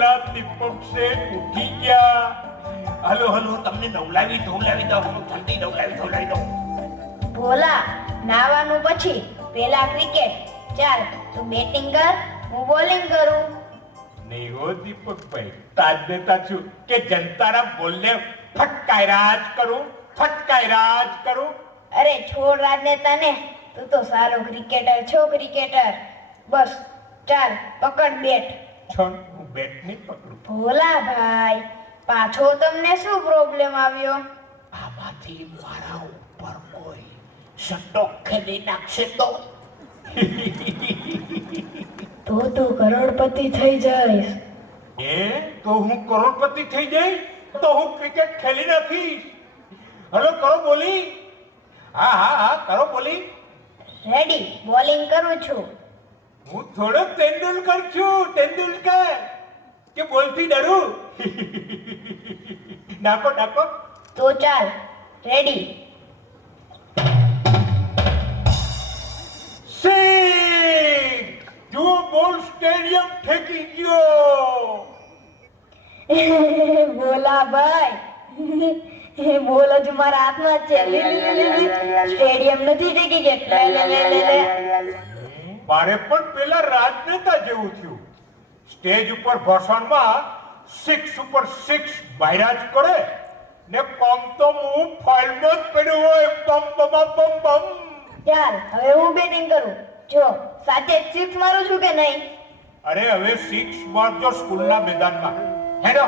પેલા દીપક શેઠ ઉઠી ગયા. હલો હલો, તમને નવલાવી ધોલાવી દઉં, જલ્દી નવલાવી ધોલાવી દઉં. ભોલા, નાવાનું પછી પેલા ક્રિકેટ. ચાલ, તું બેટિંગ કર, હું બોલિંગ કરું. નહીં હો દીપકભાઈ, તાજ દેતા છું કે જનતાના બોલને ફટકાયરા જ કરું, ફટકાયરા જ કરું. અરે છોડ રાજનેતાને, તું તો સારો ક્રિકેટર છો, ક્રિકેટર. બસ ચાલ, પકડ બેટ. છોડ, હું બેટ નહીં પકડું. ભોલા ભાઈ, પાછો તમને શું પ્રોબ્લેમ આવ્યો? આમાંથી મારા ઉપર કોઈ સટ્ટો ખેલી નાખશે તો તું કરોડપતિ થઈ જઈશ. તો હું કરોડપતિ થઈ જઈશ તો હું ક્રિકેટ ખેલી નાખીશ. હલો, કરો બોલી. હા હા હા, કરો બોલી. રેડી, બોલિંગ કરું છું. હું થોડો તેંડુલકર છું, તેંડુલકર કે બોલથી ડરું. નાખો નાખો. તો ચાલ, રેડી. સિક્સ! જુઓ, બોલ સ્ટેડિયમ ઠેકી ગયો. ભોલા ભાઈ, બોલ હજુ મારા હાથમાં જ છે. લે, લે, લે, લે. સ્ટેડિયમ નથી ટેકી ગયા. લે, લે, લે, લે. મારે પણ પેલા રાજનેતા જેવું થયું. સ્ટેજ ઉપર ભાષણમાં સિક્સ ઉપર સિક્સ બહાર જ કરે ને પમ તો હું ફાઇલમાં જ પડ્યો હોય. પમ બમ બમ બમ. ચાલ, હવે હું બેટિંગ કરું. જો સાચે સિક્સ મારું છું કે નહીં? અરે હવે સિક્સ મારજો સ્કૂલના મેદાનમાં. હેડો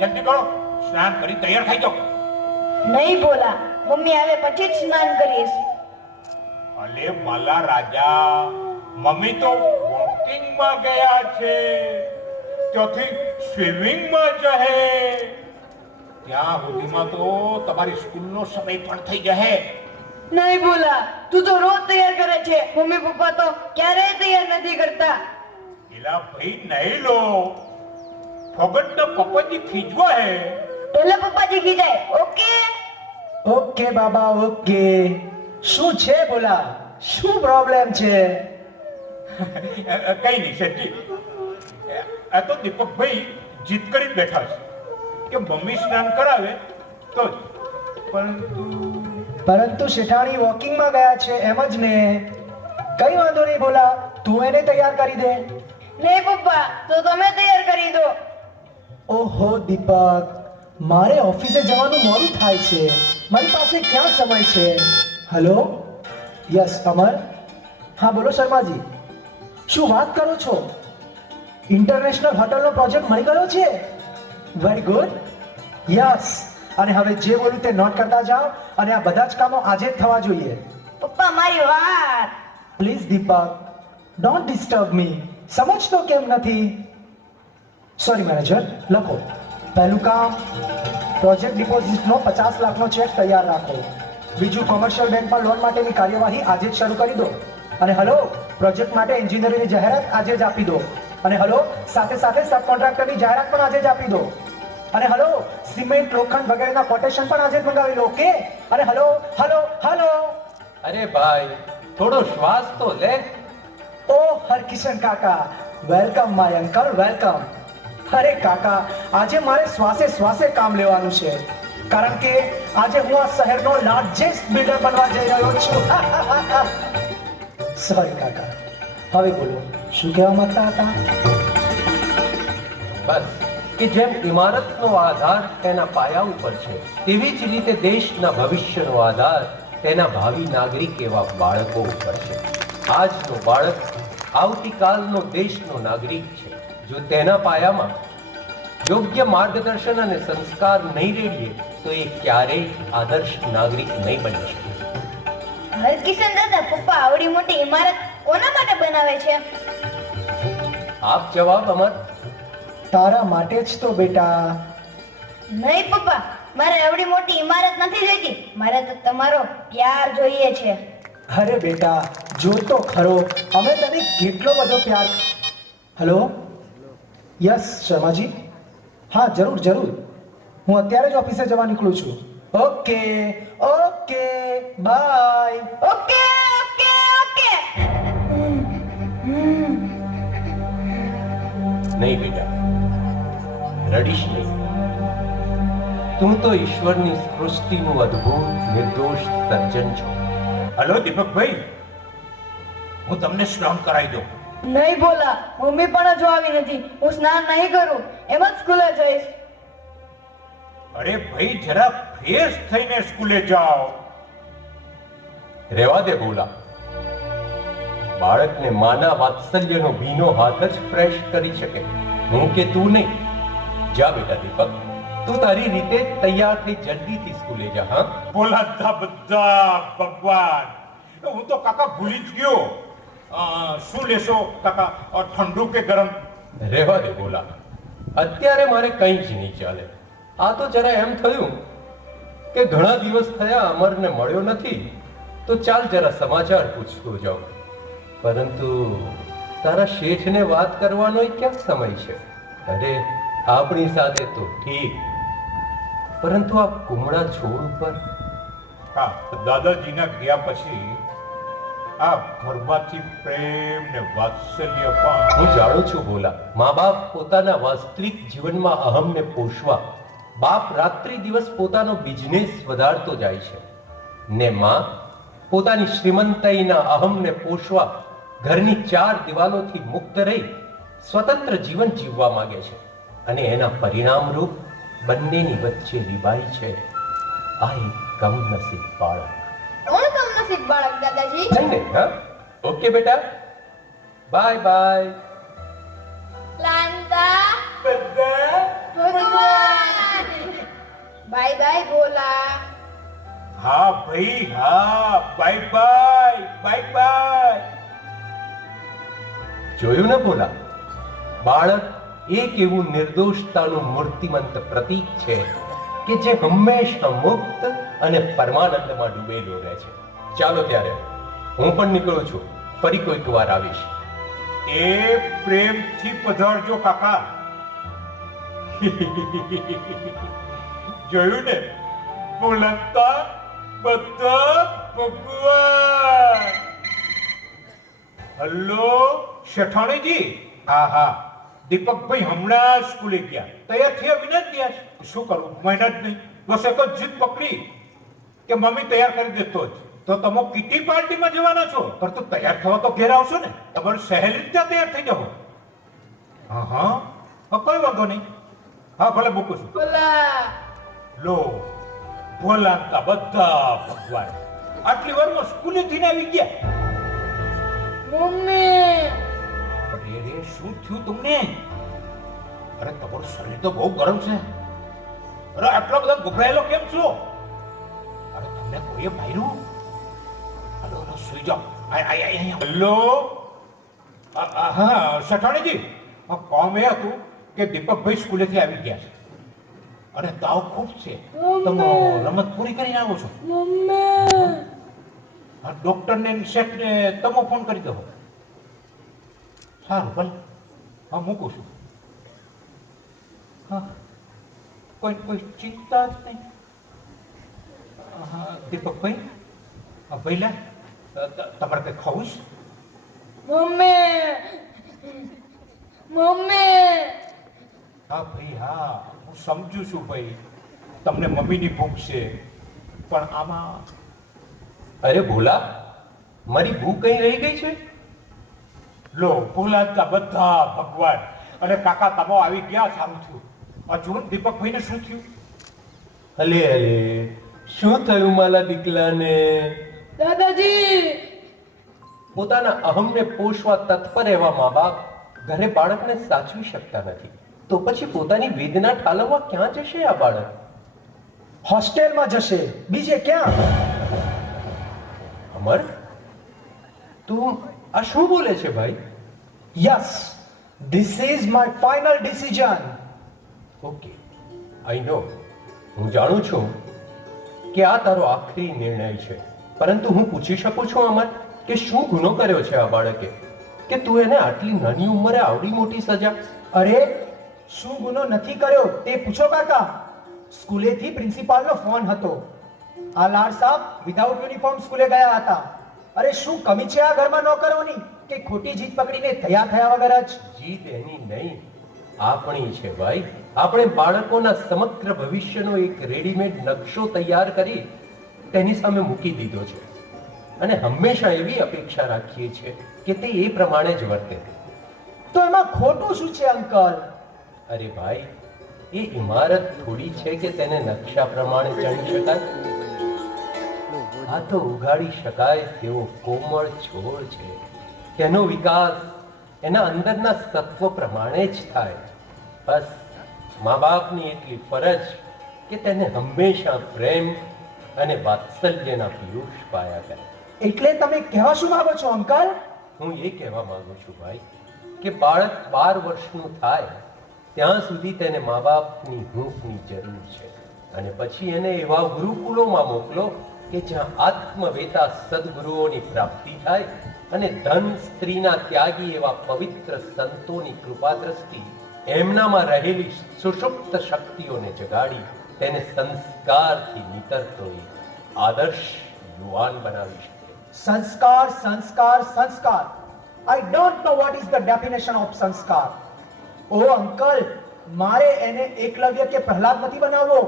જલ્દી કરો, સ્નાન કરી તૈયાર થઈ જાઓ. નહીં ભોલા, મમ્મી આવે પછી જ સ્નાન કરીશ. અલે માલા રાજા, મમ્મી તો વોકિંગમાં ગયા છે, ત્યાંથી સ્વિમિંગમાં જશે. ત્યાં સુધીમાં તો તમારી સ્કૂલનો સમય પણ થઈ જશે. નહીં ભોલા, તું તો રોજ તૈયાર કરે છે. મમ્મી પપ્પા તો ક્યારેય તૈયાર નથી કરતા. એલા ભાઈ નહીં લો, ફગતના પપ્પાજી ખીજવા હે. પેલા પપ્પાજી ખીજાય. ઓકે ઓકે બાબા, ઓકે. શું છે બોલા, શું પ્રોબ્લેમ છે? કઈ નહીં શેઠજી, આ તો દીપકભાઈ જીત કરી બેઠા છે કે મમ્મી સ્નાન કરાવે તો જ. પરંતુ શેઠાણી વોકિંગમાં ગયા છે એમ જ ને. કઈ વાંધો નહીં બોલા, તું એને તૈયાર કરી દે. નહીં પપ્પા, તો તમે તૈયાર કરી દો. ઓહો દીપક, મારે ઓફિસે જવાનું મોડું થાય છે, મારી પાસે ક્યાં સમય છે? હેલો, યસ અમર. હા બોલો શર્માજી, શું વાત કરો છો? ઇન્ટરનેશનલ હોટલનો પ્રોજેક્ટ મળી ગયો છે? Very good. યસ, અને હવે જે બોલું તે નોટ કરતા જાઓ, અને આ બધા જ કામો આજે જ થવા જોઈએ. પપ્પા મારી વાત. પ્લીઝ દીપક, ડોન્ટ ડિસ્ટર્બ મી. સમજતો કેમ નથી? સોરી મેનેજર, લખો. પહેલું કામ, પ્રોજેક્ટ ડિપોઝિટનો 50 લાખનો ચેક તૈયાર રાખો. બીજું, કોમર્શિયલ બેંકમાં લોન માટેની કાર્યવાહી આજે જ શરૂ કરી દો. અને હલો, પ્રોજેક્ટ માટે એન્જિનિયરિંગની જાહેરાત આજે જ આપી દો. અને હલો, સાથે સાથે સબ કોન્ટ્રાક્ટરની જાહેરાત પણ આજે જ આપી દો. અને હલો, સિમેન્ટ, લોખંડ વગેરેના કોટેશન પણ આજે જ મંગાવી લો. ઓકે? અને હલો હલો હલો. અરે ભાઈ, થોડો શ્વાસ તો લે. ઓ હરકિશન કાકા, વેલકમ માય અંકલ, વેલકમ. અરે કાકા, આજે મારે શ્વાસે શ્વાસે કામ લેવાનું છે, કારણ કે આજે હું આ શહેરનો લાર્જેસ્ટ બિલ્ડર બનવા જઈ રહ્યો છું. સોરી કાકા, હવે બોલો, શું કહેવા માંગતા હતા? બસ, કે જેમ ઇમારતનો આધાર તેના પાયા ઉપર છે, તેવી જ રીતે દેશના ભવિષ્યનો આધાર તેના ભાવિ નાગરિક એવા બાળકો ઉપર છે. આજનો બાળક આવતીકાલનો દેશનો નાગરિક છે. જો તેના પાયામાં યોગ્ય માર્ગદર્શન અને સંસ્કાર નહીં રેડીએ તો એ ક્યારેય આદર્શ નાગરિક નહીં બની શકે. હરકિશન દાદા, પપ્પા આવડી મોટી ઇમારત કોના માટે બનાવે છે? આપ જવાબ અમર. તારા માટે જ તો બેટા. નહીં પપ્પા, મારે આવડી મોટી ઇમારત નથી જોઈતી. મારે તો તમારો પ્યાર જોઈએ છે. અરે બેટા, જો તો ખરો, અમે તને કેટલો બધો પ્યાર. Hello, yes Sharmaji. હા જરૂર જરૂર, હું અત્યારે જ ઓફિસે જવા નીકળું છું. Okay okay, bye. Okay okay okay. નહીં બેટા, રડીશ નહીં. તું તો ઈશ્વરની સૃષ્ટિનું અદ્ભુત નિર્દોષ સર્જન છો. હલો દીપકભાઈ, હું તમને સ્નાન કરાવી દઉં. નહીં ભોલા, મમ્મી પણ હજુ આવી નથી. હું સ્નાન નહીં કરું, એમ જ સ્કૂલે જઈશ. અરે ભાઈ, જરા ફ્રેશ થઈને સ્કૂલે જાઓ. રહેવા દે ભોલા. બાળકને માના વાત્સલ્યનો ભીનો હાથ જ ફ્રેશ કરી શકે, હું કે તું નહીં. જા બેટા દીપક, તું તારી રીતે તૈયાર થઈ જલ્દીથી સ્કૂલે જા. હા, બોલાતા બધા ભગવાન, હું તો કાકા ભૂલી જ ગયો. શું લેશો કાકા, ઠંડુ કે ગરમ? રહેવા દે ભોલા, અત્યારે મારે કંઈ જ નહીં ચાલે. આ તો જરા એમ થયું કે ઘણા દિવસ થયા અમરને મળ્યો નથી, તો ચાલ જરા સમાચાર પૂછતો જાઉં. પરંતુ તારા શેઠને વાત કરવાનો ક્યાં સમય છે? અરે આપણી સાથે તો ઠીક, પરંતુ આ કુમળા છોડ ઉપર હા, દાદાજીના ગયા પછી આ ઘરમાંથી પ્રેમ ને વાત્સલ્ય પણ. હું જાણું છું ભોલા, મા બાપ પોતાના વાસ્તવિક જીવનમાં અહમને પોષવા બાપ રાત્રિ દિવસ પોતાનો બિઝનેસ વધારતો જાય છે, ને માં પોતાની શ્રીમંતાઈના અહમને પોષવા ઘરની 4 દિવાલોથી મુક્ત રહી સ્વતંત્ર જીવન જીવવા માંગે છે. અને એના પરિણામ રૂપ બંનેની વચ્ચે રિબાઈ છે આ એક કમનસીબ બાળક. કોણ કમનસીબ બાળક દાદાજી? નહીં નહીં, હા, ઓકે બેટા, બાય બાય. લાંતા બધા ભગવાન, બાય બાય ભોલા. હા ભાઈ, હા, બાય બાય, બાય બાય. જોયું ને ભોલા, બાળક એક એવું નિર્દોષતાનું મૂર્તિમંત પ્રતીક છે કે જે હંમેશા મુક્ત અને પરમાનંદમાં ડૂબેલો રહે છે. ચાલો ત્યારે હું પણ નીકળું છું, ફરી કોઈક વાર આવીશ. એ પ્રેમથી પધારજો કાકા. જોયું ને, બોલાતા બધા ભગવાન. હલો શેઠાણીજી. હા હા, દીપકભાઈ હમણાં સ્કૂલે ગયા, તૈયાર થયા વિના જ ગયા છે. શું કરું, મહેનત નહીં, બસ એક જ જીદ પકડી કે મમ્મી તૈયાર કરી દેતો જ. તો તમે કિટી પાર્ટીમાં જવાના છો, પરંતુ તૈયાર થવા તો ઘેર આવશો ને, તમારું સહેલી રીતે તૈયાર થઈ જાઓ. હા હા, કોઈ વાંધો નહીં. હા ભલે મૂકું છું. ભોલા લો, ભોલાતા બધા ભગવાન આટલી વારમાં સ્કૂલેથી આવી ગયા. મમ્મી. અરે રે, શું થયું તમને? અરે તમારું શરીર તો બહુ ગરમ છે. અરે આટલા બધા ગભરાયેલો કેમ છો? અરે તમને કોઈએ માર્યું? હલો હલો, સુઈ જાઓ. હલો, હા શેઠાણીજી, કામ એ હતું કે દીપકભાઈ સ્કૂલેથી આવી ગયા છે અને તાવ ખૂબ છે. તમે રમત પૂરી કરીને આવો છો. હા, ડોક્ટરને શેઠને તમે ફોન કરી દો. સારું ભલે, હા મૂકું છું. હા, કોઈ ચિંતા જ નહીં. હા દીપકભાઈ, હા ભઈલા, તમારે કંઈ ખાવું છે? મમ્મી. હા ભાઈ, હા હું સમજુ છું ભાઈ, તમને મમ્મીની ભૂખ છે, પણ આમાં અરે ભોલા, મારી ભૂખ કઈ રહી ગઈ છે? લો, ભૂલાતા બધા ભગવાન. અને કાકા તમે આવી ગયા, સારું થયું. હજુ દીપકભાઈને શું થયું? અલે અલે, શું થયું મારા દીકલાને? દાદાજી. પોતાના અહમને પોષવા તત્પર એવા મા બાપ ઘરે બાળકને સાચવી શકતા નથી, તો પછી પોતાની વેદના ઠાલવવા ક્યાં જશે આ બાળક? હોસ્ટેલમાં જશે, બીજે ક્યાં? અમર, તું આ શું બોલે છે ભાઈ? Yes, this is my final decision. Okay, I know, હું જાણું છું કે આ તારો આખરી નિર્ણય છે, પરંતુ હું પૂછી શકું છું અમર કે શું ગુનો કર્યો છે આ બાળકે કે તું એને આટલી નાની ઉંમરે આવડી મોટી સજા? અરે, શું ગુનો નથી કર્યો તે પૂછો કાકા. સ્કૂલેથી પ્રિન્સિપાલનો ફોન હતો. આ લાડ સાહેબ વિધાઉટ યુનિફોર્મ સ્કૂલે ગયા હતા. અરે શું કમી છે આ ઘરમાં નોકરોની કે ખોટી જીત પકડીને થયા વગર જ? જીત એની નહીં, આપણી છે ભાઈ. આપણે બાળકોના સમગ્ર ભવિષ્યનો એક રેડીમેડ નકશો તૈયાર કરી તેની સામે મૂકી દીધો છે અને હંમેશા એવી અપેક્ષા રાખીએ છીએ કે તે એ પ્રમાણે જ વર્તે. તો એમાં ખોટું શું છે અંકલ? અરે ભાઈ, એ ઇમારત થોડી છે કે તેને નકશા પ્રમાણે ચણી શકાય. આ તો ઉગાડી શકાય તેવો કોમળ છોડ છે. તેનો વિકાસ એના અંદરના તત્વ પ્રમાણે જ થાય. બસ મા બાપની એટલી ફરજ કે તેને હંમેશા પ્રેમ અને વાત્સલ્યના પિયુષ પાયા કરે. એટલે તમે કહેવા શું માંગો છો અંકલ? હું એ કહેવા માંગુ છું ભાઈ કે બાળક 12 વર્ષનું થાય ત્યાં સુધી તેને મા બાપની હૂંફની જરૂર છે અને પછી એને એવા ગુરુકુલોમાં મોકલો કે જ્યાં આત્મવેતા સદગુરુઓની પ્રાપ્તિ થાય અને ધન સ્ત્રીના ત્યાગી એવા પવિત્ર સંતોની કૃપા દ્રષ્ટિ એમનામાં રહેલી સુષુપ્ત શક્તિઓને જગાડી તેને સંસ્કારથી નીતરતો એક આદર્શ યુવાન બનાવી શકે. સંસ્કાર, સંસ્કાર, સંસ્કાર. I don't know what is the definition of સંસ્કાર. ઓ અંકલ, મારે એને એકલવ્ય કે પ્રહલાદ નથી બનાવવો.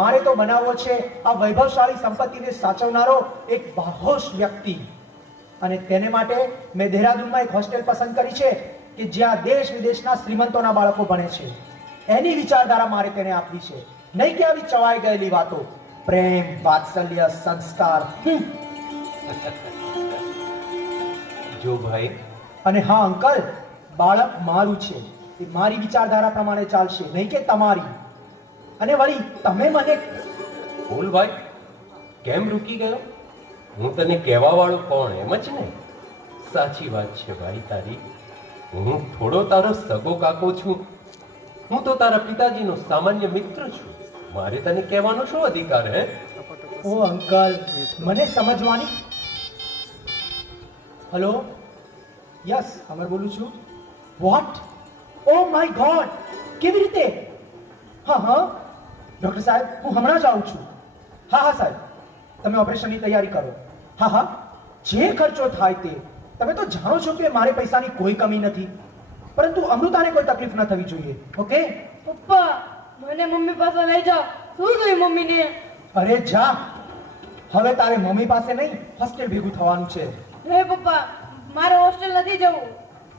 મારે તો બનાવવો છે આ વૈભવશાળી સંપત્તિને સાચવનારો એક બાહોશ વ્યક્તિ. અને તેને માટે મેં દહેરાદૂનમાં એક હોસ્ટેલ પસંદ કરી છે કે જ્યાં દેશ વિદેશના શ્રીમંતોના બાળકો ભણે છે. એની વિચારધારા મારે તેને આપવી છે, નહીં કે આવી ચવાઈ ગયેલી વાતો. પ્રેમ, વાત્સલ્ય, સંસ્કાર. જો ભાઈ, અને હા અંકલ, બાળક મારું છે. એ મારી વિચારધારા પ્રમાણે ચાલશે, નહીં કે તમારી. અને વળી તમે મને બોલ ભાઈ, કેમ રૂકી ગયો? હું તને કહેવા વાળો કોણ, એમ જ ને? સાચી વાત છે ભાઈ તારી. હું થોડો તારો સગો કાકો છું. હું તો તારા પિતાજીનો સામાન્ય મિત્ર છું. મારે તને કહેવાનો શું અધિકાર હે? ઓ અંકલ, મને સમજવાની. હેલો, યસ, અમર બોલું છું. વોટ? ઓ માય ગોડ, કેવી રીતે? હા હા ડૉક્ટર સાહેબ, હું હમણાં જ આવું છું. હા હા સાહેબ, તમે ઓપરેશનની તૈયારી કરો. હા હા, જે ખર્ચો થાય તે. તમે તો જાણો છો કે મારે પૈસાની કોઈ કમી નથી, પરંતુ અમૃતાને કોઈ તકલીફ ન થવી જોઈએ. ઓકે? પપ્પા, મને મમ્મી પાસે લઈ જાઓ. શું થયું મમ્મીને? અરે જા, હવે તારે મમ્મી પાસે નહીં, હોસ્ટેલ ભેગું થવાનું છે. હે પપ્પા, મારે હોસ્ટેલ નથી જવું.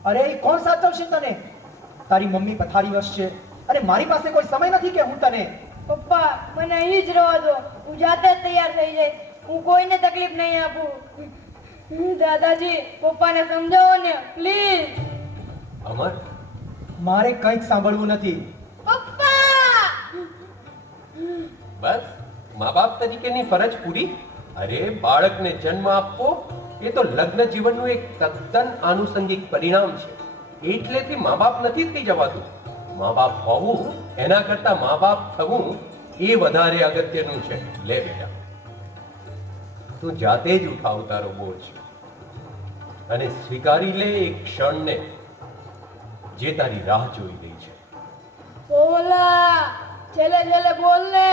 અરે એ કોણ સાચવશે તને? તારી મમ્મી પથારી વસશે અને મારી પાસે કોઈ સમય નથી કે હું તને. પપ્પા, મને અહીં જ રહેવા દો. હું જાતે જ તૈયાર થઈ જઈશ. હું કોઈને તકલીફ નહીં આપું. દાદાજી, પપ્પાને સમજાવો ને પ્લીઝ. અમર, મારે કંઈ જ સાંભળવું નથી. પપ્પા! બસ મા બાપ તરીકેની ફરજ પૂરી. અરે, બાળકને જન્મ આપવો એ તો લગ્ન જીવનનું એક તદ્દન આનુષંગિક પરિણામ છે. એટલેથી મા બાપ નથી થઈ જવાતું. મા બાપ હોવું એના કરતા મા બાપ થવું એ વધારે અગત્યનું છે. લે બેટા, તું જાતે જ ઉઠાવ તારો બોજ અને સ્વીકારી લે એક ક્ષણને જે તારી રાહ જોઈ રહી છે. બોલા, છેલ્લે છેલ્લે બોલ ને.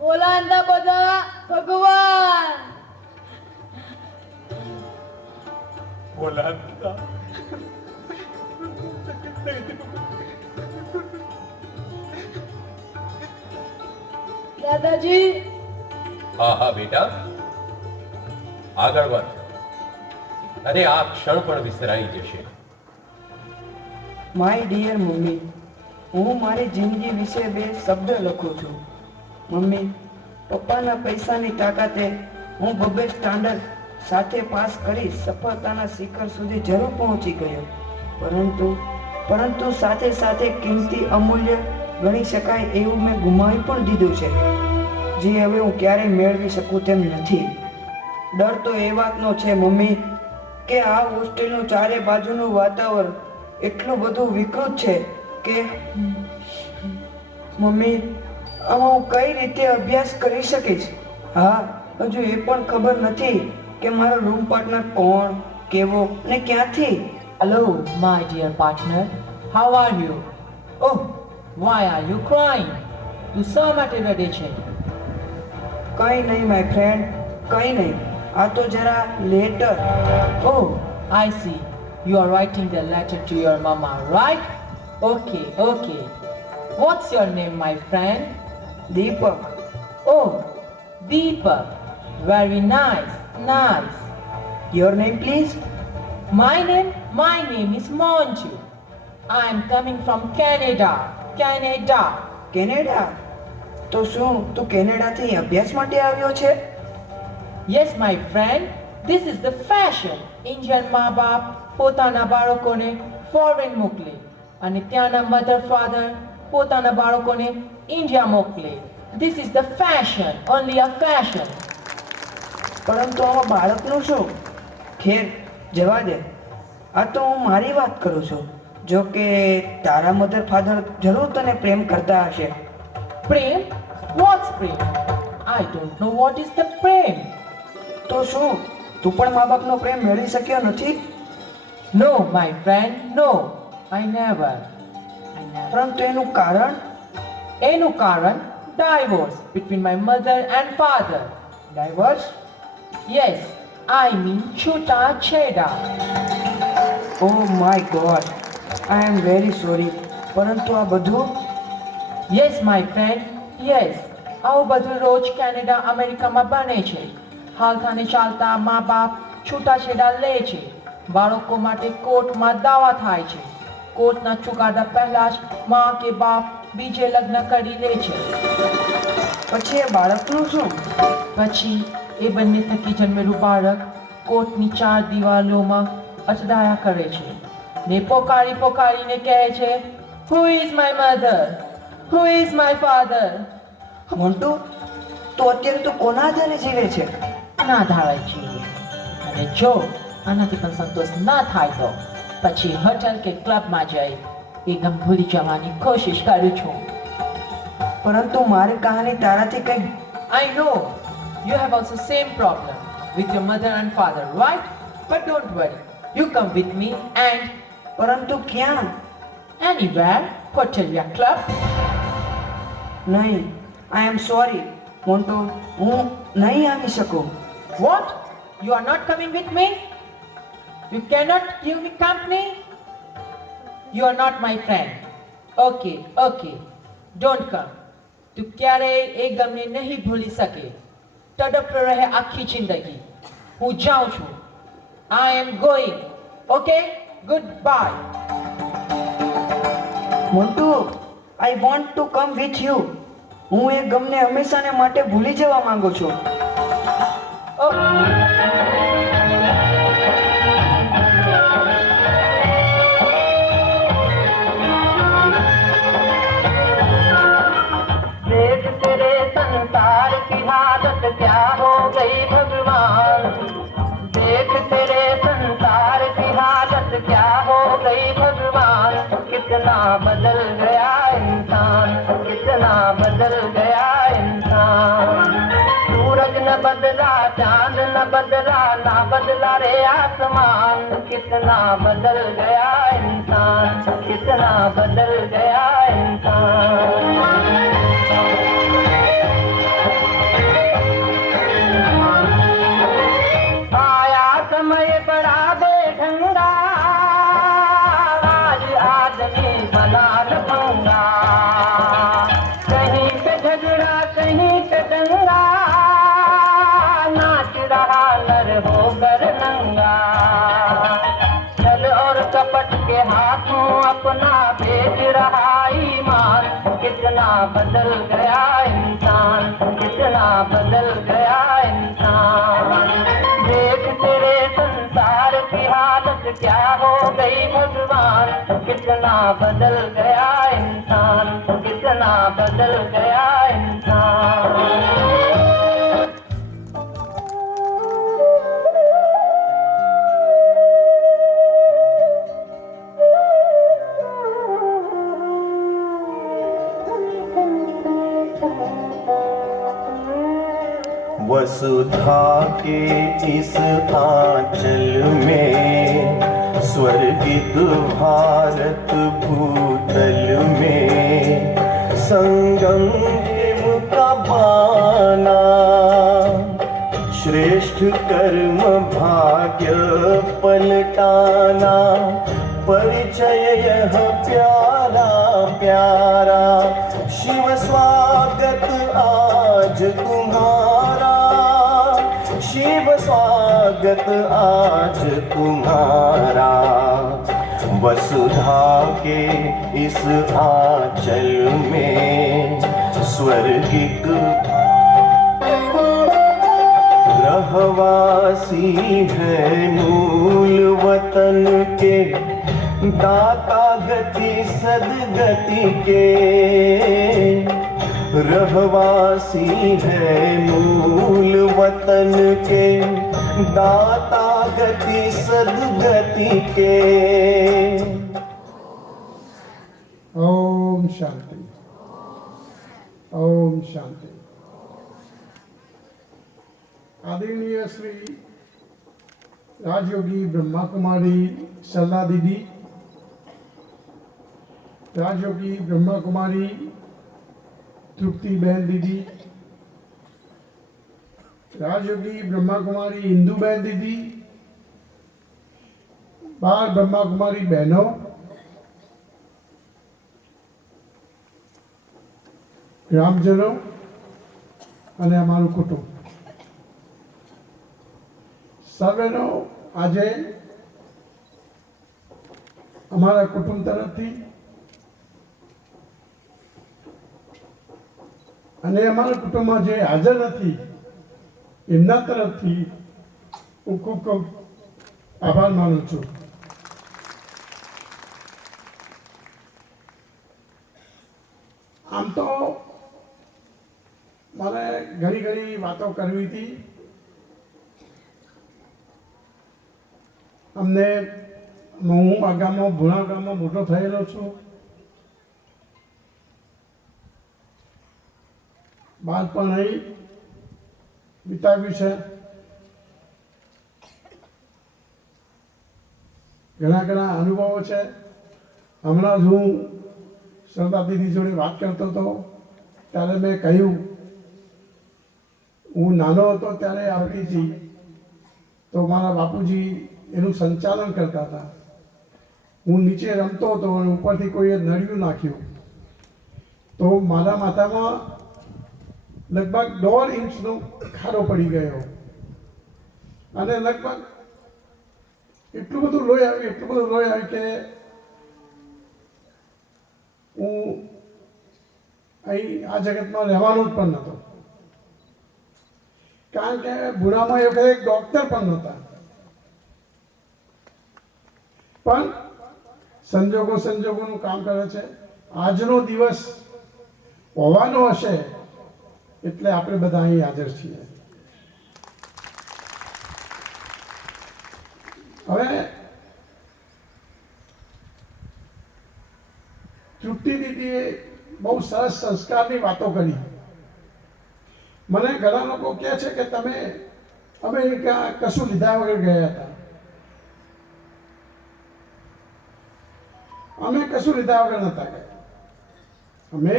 બોલાંતા બધા ભગવાન. બોલાતા દાદાજી. હા હા બેટા, આગળ વધ. અરે આ ક્ષણ પણ વિસરાઈ જશે. માય ડિયર મમ્મી, હું મારી જિંદગી વિશે 2 શબ્દ લખું છું. મમ્મી, પપ્પાના પૈસાની તાકાતે હું 2 સ્ટાન્ડર્ડ સાથે પાસ કરી સફળતાના શિખર સુધી જરૂર પહોંચી ગયો, પરંતુ સાથે સાથે કિંમતી અમૂલ્ય ગણી શકાય એવું મેં ગુમાવી પણ દીધું છે, જે હવે હું ક્યારેય મેળવી શકું તેમ નથી. ડર તો એ વાતનો છે મમ્મી કે આ હોસ્ટેલનું ચારે બાજુનું વાતાવરણ એટલું બધું વિકૃત છે કે મમ્મી, આમાં હું કઈ રીતે અભ્યાસ કરી શકીશ? હા, હજુ એ પણ ખબર નથી કે મારો રૂમ પાર્ટનર કોણ, કેવો અને ક્યાંથી. Hello, my dear partner. How are you? Oh, why are you crying? તું શા માટે રડે છે? કંઈ નહીં માય ફ્રેન્ડ, કંઈ નહીં. આ તો જરા letter. Oh, I see. You are writing the letter to your mama, right? Okay, okay. What's your name, my friend? Deepak. Oh, Deepak. Very nice, nice. Your name please. My name is Monju. I am coming from Canada, Canada. Canada? તો શું તું કેનેડાથી અભ્યાસ માટે આવ્યો છે? Yes, my friend, this is the fashion. Indian મા બાપ પોતાના બાળકોને ફોરેન મોકલે અને ત્યાંના મધર ફાધર પોતાના બાળકોને ઇન્ડિયા મોકલે. This is the fashion, only a fashion. પરંતુ આમાં બાળકનું શું? ખેર, જવા દે. આ તો હું મારી વાત કરું છું. જો કે તારા મધર ફાધર જરૂર તને પ્રેમ કરતા હશે. Prem? What's prem? I don't know what is the prem. તો શું તું પણ મા બાપનો પ્રેમ મેળવી શક્યો નથી? No, my friend, no. I never. પરંતુ એનું કારણ? એનું કારણ divorce between my mother and father. Divorce? Yes, I mean છૂટાછેડા. Oh my god, I am very sorry. પરંતુ આ બધું? Yes, my friend, yes. આવું બધું રોજ કેનેડા અમેરિકામાં બને છે. હાલતાને ચાલતા મા બાપ છૂટાછેડા લે છે. બાળકો માટે કોર્ટમાં દાવા થાય છે. કોર્ટના ચુકાદા પહેલા જ મા કે બાપ બીજે લગ્ન કરી લે છે. પછી એ બાળકનું શું? પછી એ બંને થકી જન્મેલું બાળક કોર્ટની 4 દિવાલોમાં અચડાયા કરે છે ને પોકારીને કહે છે, Who is my mother? Who is my father? Montu, તો અત્યારે તું કોના આધારે જીવે છે? ના ધારાય છે. અને જો આનાથી પણ સંતોષ ના થાય તો પછી હોટલ કે ક્લબમાં જઈ એકદમ ભૂલી જવાની કોશિશ કરું છું. પરંતુ મારી કહાની તારાથી કંઈક. I know you have also same problem with your mother and father, right? But don't worry, you come with me and પરંતુ ક્યાં? anywhere, hotel or club. નહીં, આઈ એમ સોરી મોન્ટુ, હું નહીં આવી શકું. What? You are not coming with me? You cannot give me company? You are not my friend. Okay, okay. Don't come. તું ક્યારેય એ ગમને નહીં ભૂલી શકે. તડપતો રહે આખી જિંદગી. હું જાઉં છું. I am going. Okay? Goodbye. Montu, I want to come with you. હું એ ગમને હંમેશાને માટે ભૂલી જવા માંગુ છું. Oh. देख तेरे संसार की हालत क्या हो गई भगवान. देख तेरे संसार की हालत क्या हो गई भगवान. कितना बदल गया इंसान, कितना बदल गया इंसान. सूरज न बदला, चांद न बदला, ना बदला रे आसमान. कितना बदल गया इंसान, कितना बदल गया इंसान. आया समय बड़ा बेढंगा, आज आदमी बना लफंगा. कहीं पे झगड़ा कहीं पे दंगा, नाच रहा नर होकर नंगा. छल और कपट के हाथों अपना बेच रहा ईमान. कितना बदल गया इंसान, कितना बदल गया इंसान. देख तेरे संसार की हालत क्या हो गई भगवान. कितना बदल गया इंसान, कितना बदल गया इंसान. वसुधा के इस आंचल में, स्वर्गित भारत भूतल में, संगम का बाना, श्रेष्ठ कर्म भाग्य पलटाना. परिचय यह प्यारा शिव स्वागत आज तुम्हारा, शिव स्वागत आज तुम्हारा। वसुधा के इस आंचल में स्वर्गिक रहवासी है मूल वतन के, दाता गति सदगति के। रहवासी है मूल वतन के, दाता गति सदगति के। ओम शांति, ओम शांति। आदरणीय श्री राजयोगी ब्रह्मा कुमारी सरला दीदी, राजयोगी ब्रह्मा कुमारी तृप्ति बहन दीदी, राजयोगी ब्रह्मा कुमारी इंदु बहन दीदी, बाल ब्रह्मा कुमारी बहनों, ग्रामजनों અને અમારું કુટુંબ સર્વેનો આજે અમારા કુટુંબ તરફથી અને અમારા કુટુંબમાં જે હાજર નથી એમના તરફથી હું ખૂબ ખૂબ આભાર માનું છું. આમ તો મારે ઘણી ઘણી વાતો કરવી હતી. અમને હું આ ગામમાં ભુણા ગામમાં મોટો થયેલો છું. બાળપણ અહીં વિતાવ્યું છે. ઘણા ઘણા અનુભવો છે. હમણાં જ હું સરદાર દીદી જોડે વાત કરતો હતો ત્યારે મેં કહ્યું હું નાનો હતો ત્યારે આવતી હતી તો મારા બાપુજી એનું સંચાલન કરતા હતા. હું નીચે રમતો હતો અને ઉપરથી કોઈએ નળિયું નાખ્યું તો મારા માથામાં લગભગ 1.5 ઇંચનો ખાડો પડી ગયો અને લગભગ એટલું બધું લોહી આવ્યું કે હું અહીં આ જગતમાં રહેવાનો જ પણ નહોતો. કારણ કે ભુણામાં એ વખતે એક ડૉક્ટર પણ નહોતા. પણ સંજોગોનું કામ કરે છે. આજનો દિવસ હોવાનો હશે એટલે આપણે બધા અહીં હાજર છીએ. હવે તૃપ્તિ દીદીએ બહુ સરસ સંસ્કારની વાતો કરી. મને ઘણા લોકો કહે છે કે તમે અમેરિકા કશું લીધા વગર ગયા હતા. અમે કશું લીધા વગર નહોતા ગયા. અમે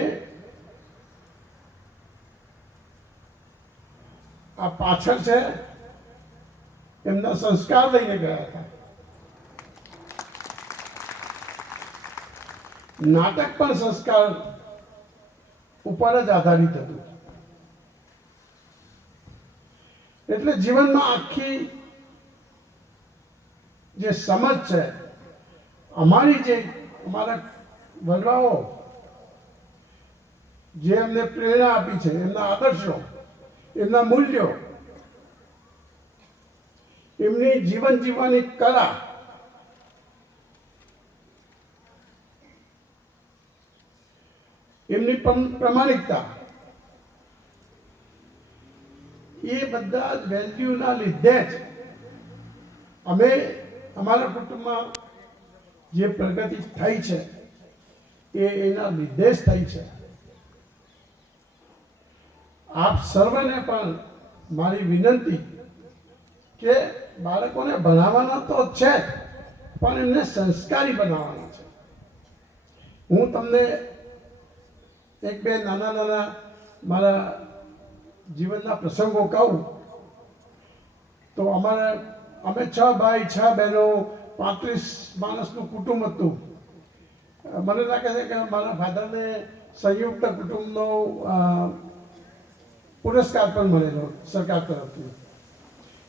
આ પાછળ છે એમના સંસ્કાર લઈને ગયા હતા. નાટક પણ સંસ્કાર ઉપર જ આધારિત હતું. એટલે જીવનમાં આખી જે સમજ છે અમારા વડવાઓ જે એમને પ્રેરણા આપી છે, એમના આદર્શો, એમના મૂલ્યો, એમની જીવન જીવવાની કળા, એમની પ્રમાણિકતા, એ બધા જ વેલ્યુના લીધે જ અમે અમારા કુટુંબમાં જે પ્રગતિ થઈ છે એના લીધે જ થઈ છે. આપ સર્વને પણ મારી વિનંતી કે બાળકોને ભણાવવાના તો છે પણ એમને સંસ્કારી બનાવવાના છે. હું તમને એક બે નાના મારા જીવનના પ્રસંગો કહું તો અમે 6 ભાઈ 6 બહેનો 35 માણસનું કુટુંબ હતું. મને લાગે છે કે મારા ફાધરને સંયુક્ત કુટુંબનો પુરસ્કાર પણ મળેલો સરકાર તરફથી.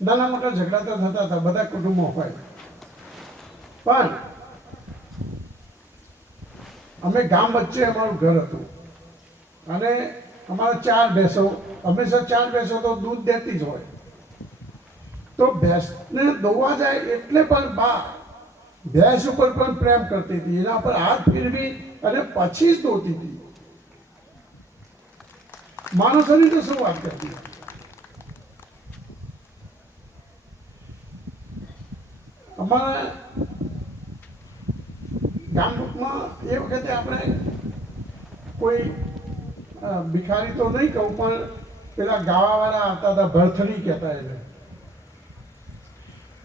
નાના મોટા ઝઘડા તો થતા હતા, બધા કુટુંબો હોય, પણ અમે ગામ વચ્ચે અમારું ઘર હતું અને અમારા 4 ભેંસો, હંમેશા 4 ભેંસો તો દૂધ દેતી જ હોય. તો ભેંસને દોવા જાય એટલે પણ બા ભેંસ ઉપર પણ પ્રેમ કરતી હતી, એના પર હાથ ફેરવી અને પછી જ દોતી હતી. માણસોની તો શું વાત કરતી. અમારા ગામમાં એ વખતે આપણે કોઈ ભિખારી તો નહીં કહું, પણ પેલા ગાવાવાળા આવતા હતા, ભરથડી કહેતા એને.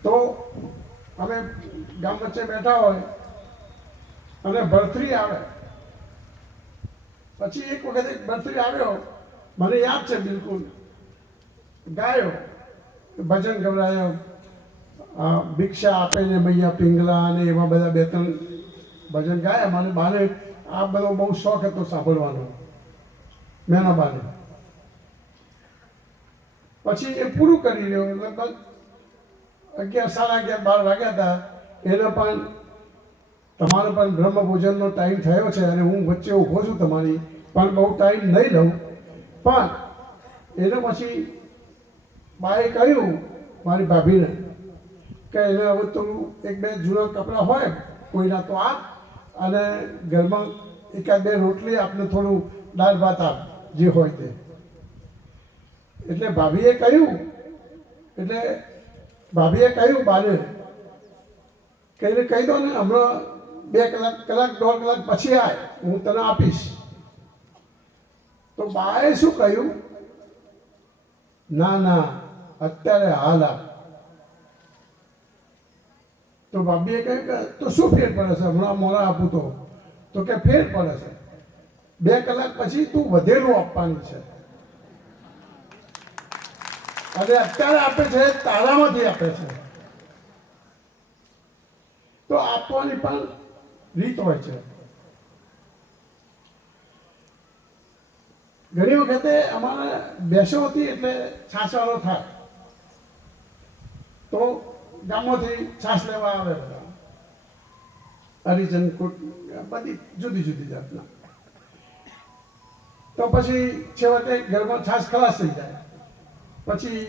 તો અમે ગામ વચ્ચે બેઠા હોય અને ભરથડી આવે, પછી એક વખત એક ભરથડી આવ્યો, મને યાદ છે બિલકુલ, ગાયો, ભજન ગવડાયો, ભિક્ષા આપે ને મૈયા પિંગલા અને એવા બધા 2-3 ભજન ગાયા. મને બાને આ બધો બહુ શોખ હતો સાંભળવાનો, મેના બાને. પછી એ પૂરું કરી રહ્યો, લગભગ 11, સાડા 11, 12 વાગ્યા હતા. એને પણ તમારો પણ બ્રહ્મ ભોજનનો ટાઈમ થયો છે અને હું વચ્ચે ઊભો છું તમારી, પણ બહુ ટાઈમ નહીં લઉં. પણ એને પછી બાએ કહ્યું મારી ભાભીને કે એને હવે તો 1-2 જૂના કપડાં હોય કોઈના તો આપ, અને ઘરમાં 1-2 રોટલી આપને થોડું દાળ ભાત આપ, જે હોય તે. એટલે ભાભીએ કહ્યું બાને કે એને કહી દો ને હમણાં 2 કલાક 1.5 કલાક પછી આય, હું તને આપીશ. તો બાએ શું કહ્યું, ના ના અત્યારે હાલ આપ. તો ભાભીએ કહ્યું કે તો શું ફેર પડે છે, હમણાં મોડા આપું તો કે ફેર પડે છે, 2 કલાક પછી તું વધેલું આપવાની છે, અને અત્યારે આપે છે તારામાંથી આપે છે. તો આપવાની પણ રીત હોય છે. ઘણી વખતે અમારે ભેંસો હતી એટલે છાસવાળો થાય, તો ગામમાંથી છાસ લેવા આવે બધા, હરિજન કુટ, બધી જુદી જુદી જાતના. તો પછી છેવટે ઘરમાં છાસ ખલાસ થઈ જાય. પછી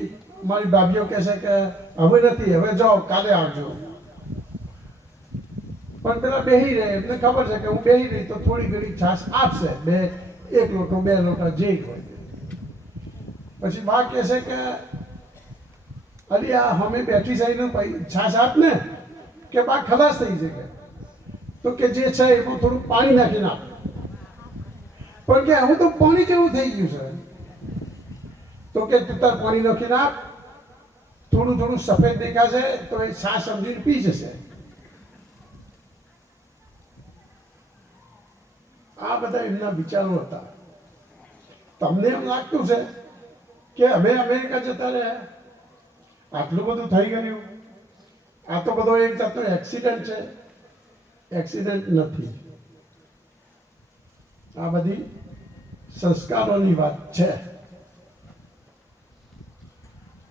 મારી ભાભીઓ કહેશે કે હવે નથી, હવે જાઓ, કાલે આવજો. પણ પેલા બેહી રહે, એમને ખબર છે કે હું બેહી રહી તો થોડી ઘણી છાસ આપશે, 1 લોટો 2 લોટા જે હોય. પછી બા કહેશે કે અરે આ અમે બેઠી જઈને છાસ આપ ને, કે બા ખલાસ થઈ જશે. તો કે જે છે એમાં થોડું પાણી નાખીને આપ. પણ કે હું તો પાણી કેવું થઈ ગયું છે, તો કે તું તાર પાણી નાખીને આપ, થોડું થોડું સફેદ દેખાશે તો એ છાસ સમજીને પી જશે. આ બધા એમના વિચારો હતા. તમને એમ લાગતું છે કે અમે અમેરિકા જતા રહ્યા, આટલું બધું થઈ ગયું, આ તો બધો એક જાતનો એક્સિડન્ટ છે. એક્સિડન્ટ નથી, આ બધી સંસ્કારોની વાત છે.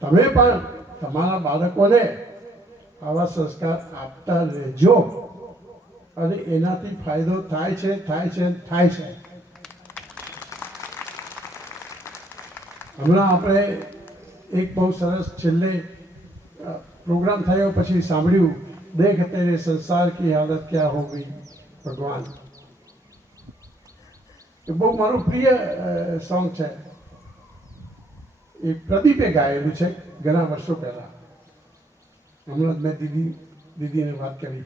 તમે પણ તમારા બાળકોને આવા સંસ્કાર આપતા રહેજો, અને એનાથી ફાયદો થાય છે. હમણાં આપણે એક બહુ સરસ છેલ્લે પ્રોગ્રામ થયો પછી સાંભળ્યું, દેખ તેરે સંસાર કી હાલત ક્યા હો ગઈ ભગવાન. એ બહુ મારું પ્રિય સોંગ છે. એ પ્રદીપે ગાયેલું છે ઘણા વર્ષો પહેલા. હમણાં જ મેં દીદીને વાત કરી.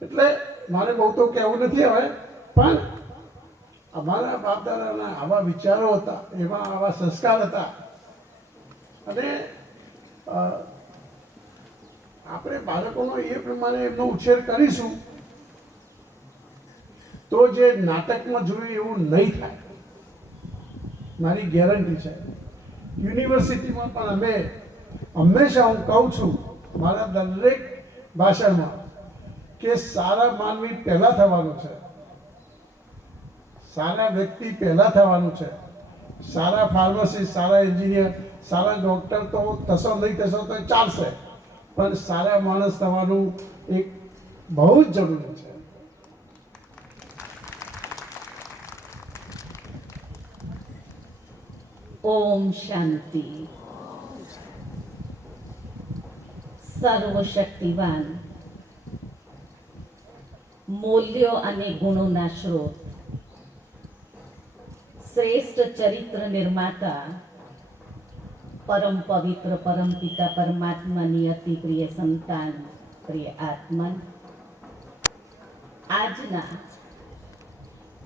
એટલે મારે બહુ તો કહેવું નથી હવે, પણ અમારા બાપ દાદાના આવા વિચારો હતા, એવા આવા સંસ્કાર હતા. અને આપણે બાળકોનો એ પ્રમાણે એમનો ઉછેર કરીશું તો જે નાટકમાં જોયું એવું નહીં થાય, મારી ગેરંટી છે. યુનિવર્સિટીમાં પણ અમે હંમેશા, હું કહું છું મારા દરેક ભાષણમાં, કે સારા માનવી પહેલા થવાનો છે, સારા વ્યક્તિ પહેલાં થવાનું છે. સારા ફાર્માસિસ્ટ, સારા એન્જિનિયર, સારા ડૉક્ટર તો થશો નહીં થશો તો ચાલશે, પણ સારા માણસ થવાનું એક બહુ જ જરૂરી છે. ઓમ શાંતિ. સર્વશક્તિવાન, મૂલ્યો અને ગુણોના સ્ત્રોત, શ્રેષ્ઠ ચરિત્ર નિર્માતા, પરમ પવિત્ર પરમ પિતા પરમાત્માની અતિ પ્રિય સંતાન, પ્રિય આત્મન, આજના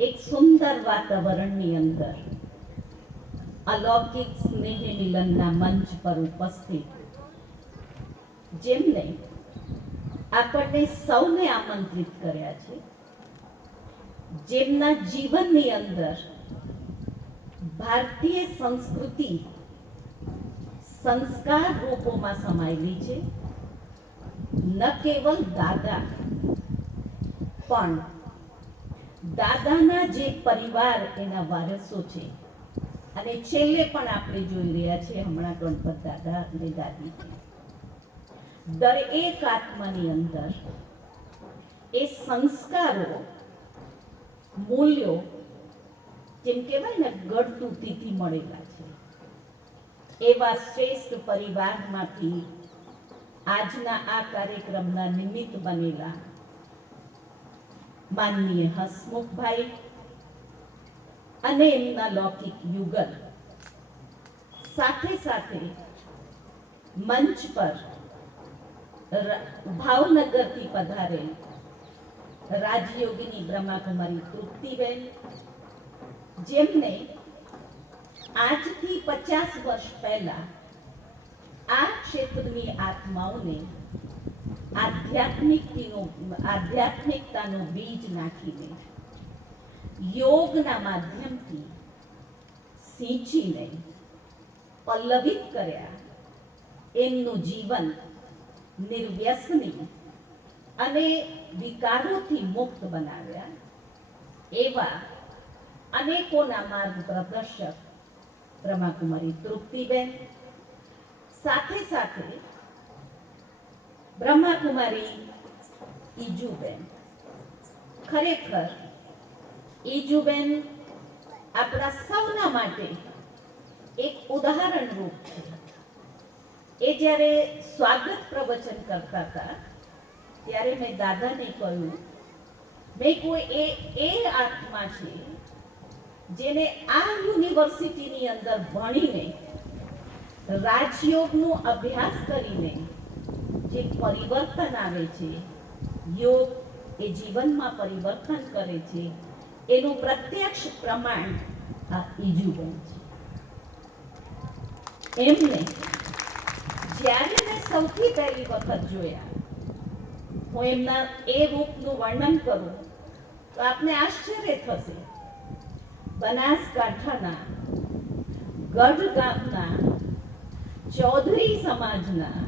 એક સુંદર વાતાવરણની અંદર અલૌકિક સ્નેહ મિલનના મંચ પર ઉપસ્થિત જેમને આપણને સૌને આમંત્રિત કર્યા છે, જેમના જીવનની અંદર ભારતીય સંસ્કૃતિ સંસ્કાર રૂપોમાં સમાયેલી છે. ન કેવલ દાદા, પણ દાદાના જે પરિવાર એના વારસો છે, અને છેલ્લે પણ આપણે જોઈ રહ્યા છીએ હમણાં ગણપત દાદા અને દાદી, દરેક આત્માની અંદર એ સંસ્કારો, મૂલ્યો જેમ કહેવાય ને ગળતૂતીથી મળેલા છે. એવા શ્રેષ્ઠ પરિવારમાંથી આજના આ કાર્યક્રમના નિમિત્ત બનેલા માનનીય હસમુખભાઈ અને એમના લૌકિક યુગલ, સાથે સાથે મંચ પર ભાવનગરથી પધારેલ રાજયોગીની બ્રહ્માકુમારી તૃપ્તિબેન, જેમને આજથી 50 વર્ષ પહેલા આ ક્ષેત્રની આત્માઓને આધ્યાત્મિકતાનું બીજ નાખીને યોગના માધ્યમથી સિંચીને પલ્લવિત કર્યા. એમનું જીવન નિર્વ્યસની અને વિકારોથી મુક્ત બનાવ્યા. એવા અનેકોના માર્ગપ્રદર્શક બ્રહ્માકુમારી તૃપ્તિબેન, સાથે સાથે બ્રહ્માકુમારી ઈજુબેન. ખરેખર ઈજુબેન આપણા સૌના માટે એક ઉદાહરણ રૂપ છે. એ જ્યારે સ્વાગત પ્રવચન કરતા હતા ત્યારે મેં દાદાને કહ્યું, મેં કોઈ એ આત્મા છે જેને આ યુનિવર્સિટીની અંદર ભણીને રાજયોગનો અભ્યાસ કરીને જે પરિવર્તન આવે છે, યોગ એ જીવનમાં પરિવર્તન કરે છે, એનું પ્રત્યક્ષ પ્રમાણ આ ઈજુબેન છે. એમને જ્યારે મેં સૌથી પહેલી વખત જોયા, હું એમના એ રૂપનું વર્ણન કરું તો આપને આશ્ચર્ય થશે. બનાસકાંઠાના ગઢ ગામના ચૌધરી સમાજના,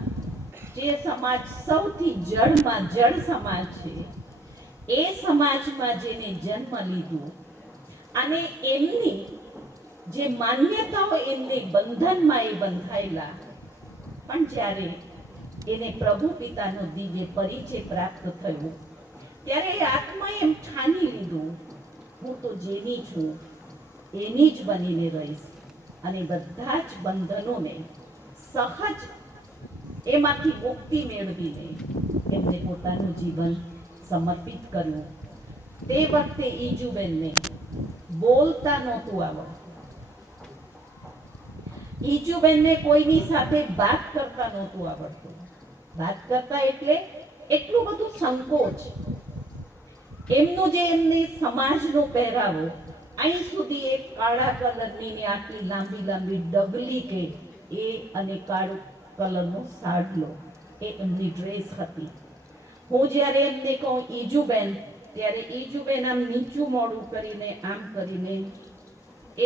જે સમાજ સૌથી જળમાં જળ સમાજ છે, એ સમાજમાં જેને જન્મ લીધું અને એમની જે માન્યતાઓ એમને બંધનમાં એ બંધાયેલા, પણ જ્યારે એને પ્રભુ પિતાનો દિવ્ય પરિચય પ્રાપ્ત થયો ત્યારે એ આત્માએ એમ ઠાની લીધું, હું તો જેની છું એની જ બનીને રહીશ, અને બધા જ બંધનોને સહજ એમાંથી મુક્તિ મેળવીને એમને પોતાનું જીવન સમર્પિત કર્યું. તે વખતે ઈજુબેનને બોલતા નહોતું આવડતું. ઈજુબેનને કોઈની સાથે વાત કરતા નહોતું આવડતું. વાત કરતા એટલે એટલું બધું સંકોચ. એમનું જે એમની સમાજનો પહેરાવો, અહીં સુધી એક કાળા કલરની ને આટલી લાંબી લાંબી ડગલી કે એ અને કાળો કલરનો સાડલો, એ એમની ડ્રેસ હતી. હું જ્યારે એમને કહું ઈજુબેન, ત્યારે ઈજુબેન આમ નીચું મોડું કરીને આમ કરીને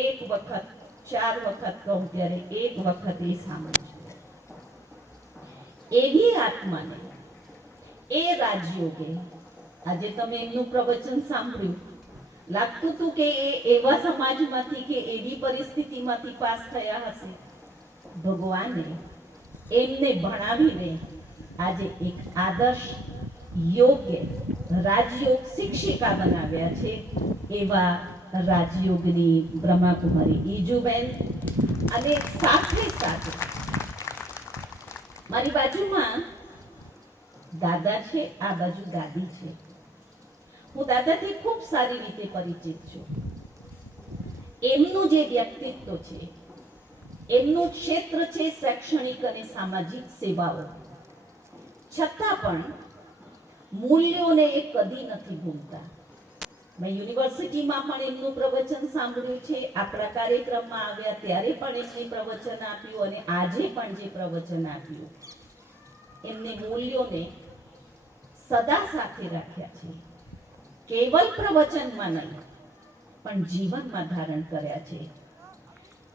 એક વખત, 4 વખત કહું ત્યારે એક વખત એ સાંભળજો. એવી આત્માને એ રાજયોગે, આજે તમે એમનું પ્રવચન સાંભળ્યું લાગતું હતું કે એ એવા સમાજમાંથી કે એવી પરિસ્થિતિમાંથી પાસ થયા હશે. ભગવાને એમને ભણાવીને આજે એક આદર્શ યોગ્ય રાજયોગ શિક્ષિકા બનાવ્યા છે. એવા રાજયોગની બ્રહ્માકુમારી ઈજુબેન, અને સાથે સાથે મારી બાજુમાં દાદા છે, આ બાજુ દાદી છે. હું દાદાથી ખૂબ સારી રીતે પરિચિત છું. એમનું જે વ્યક્તિત્વ છે, એમનું ક્ષેત્ર છે શૈક્ષણિક અને સામાજિક સેવાઓ, છતાં પણ મૂલ્યોને એ કદી નથી ભૂલતા. મેં યુનિવર્સિટીમાં પણ એમનું પ્રવચન સાંભળ્યું છે, આપણા કાર્યક્રમમાં આવ્યા ત્યારે પણ એમને પ્રવચન આપ્યું, અને આજે પણ જે પ્રવચન આપ્યું, એમને મૂલ્યોને સદા સાથે રાખ્યા છે. કેવલ પ્રવચનમાં નહીં પણ જીવનમાં ધારણ કર્યા છે.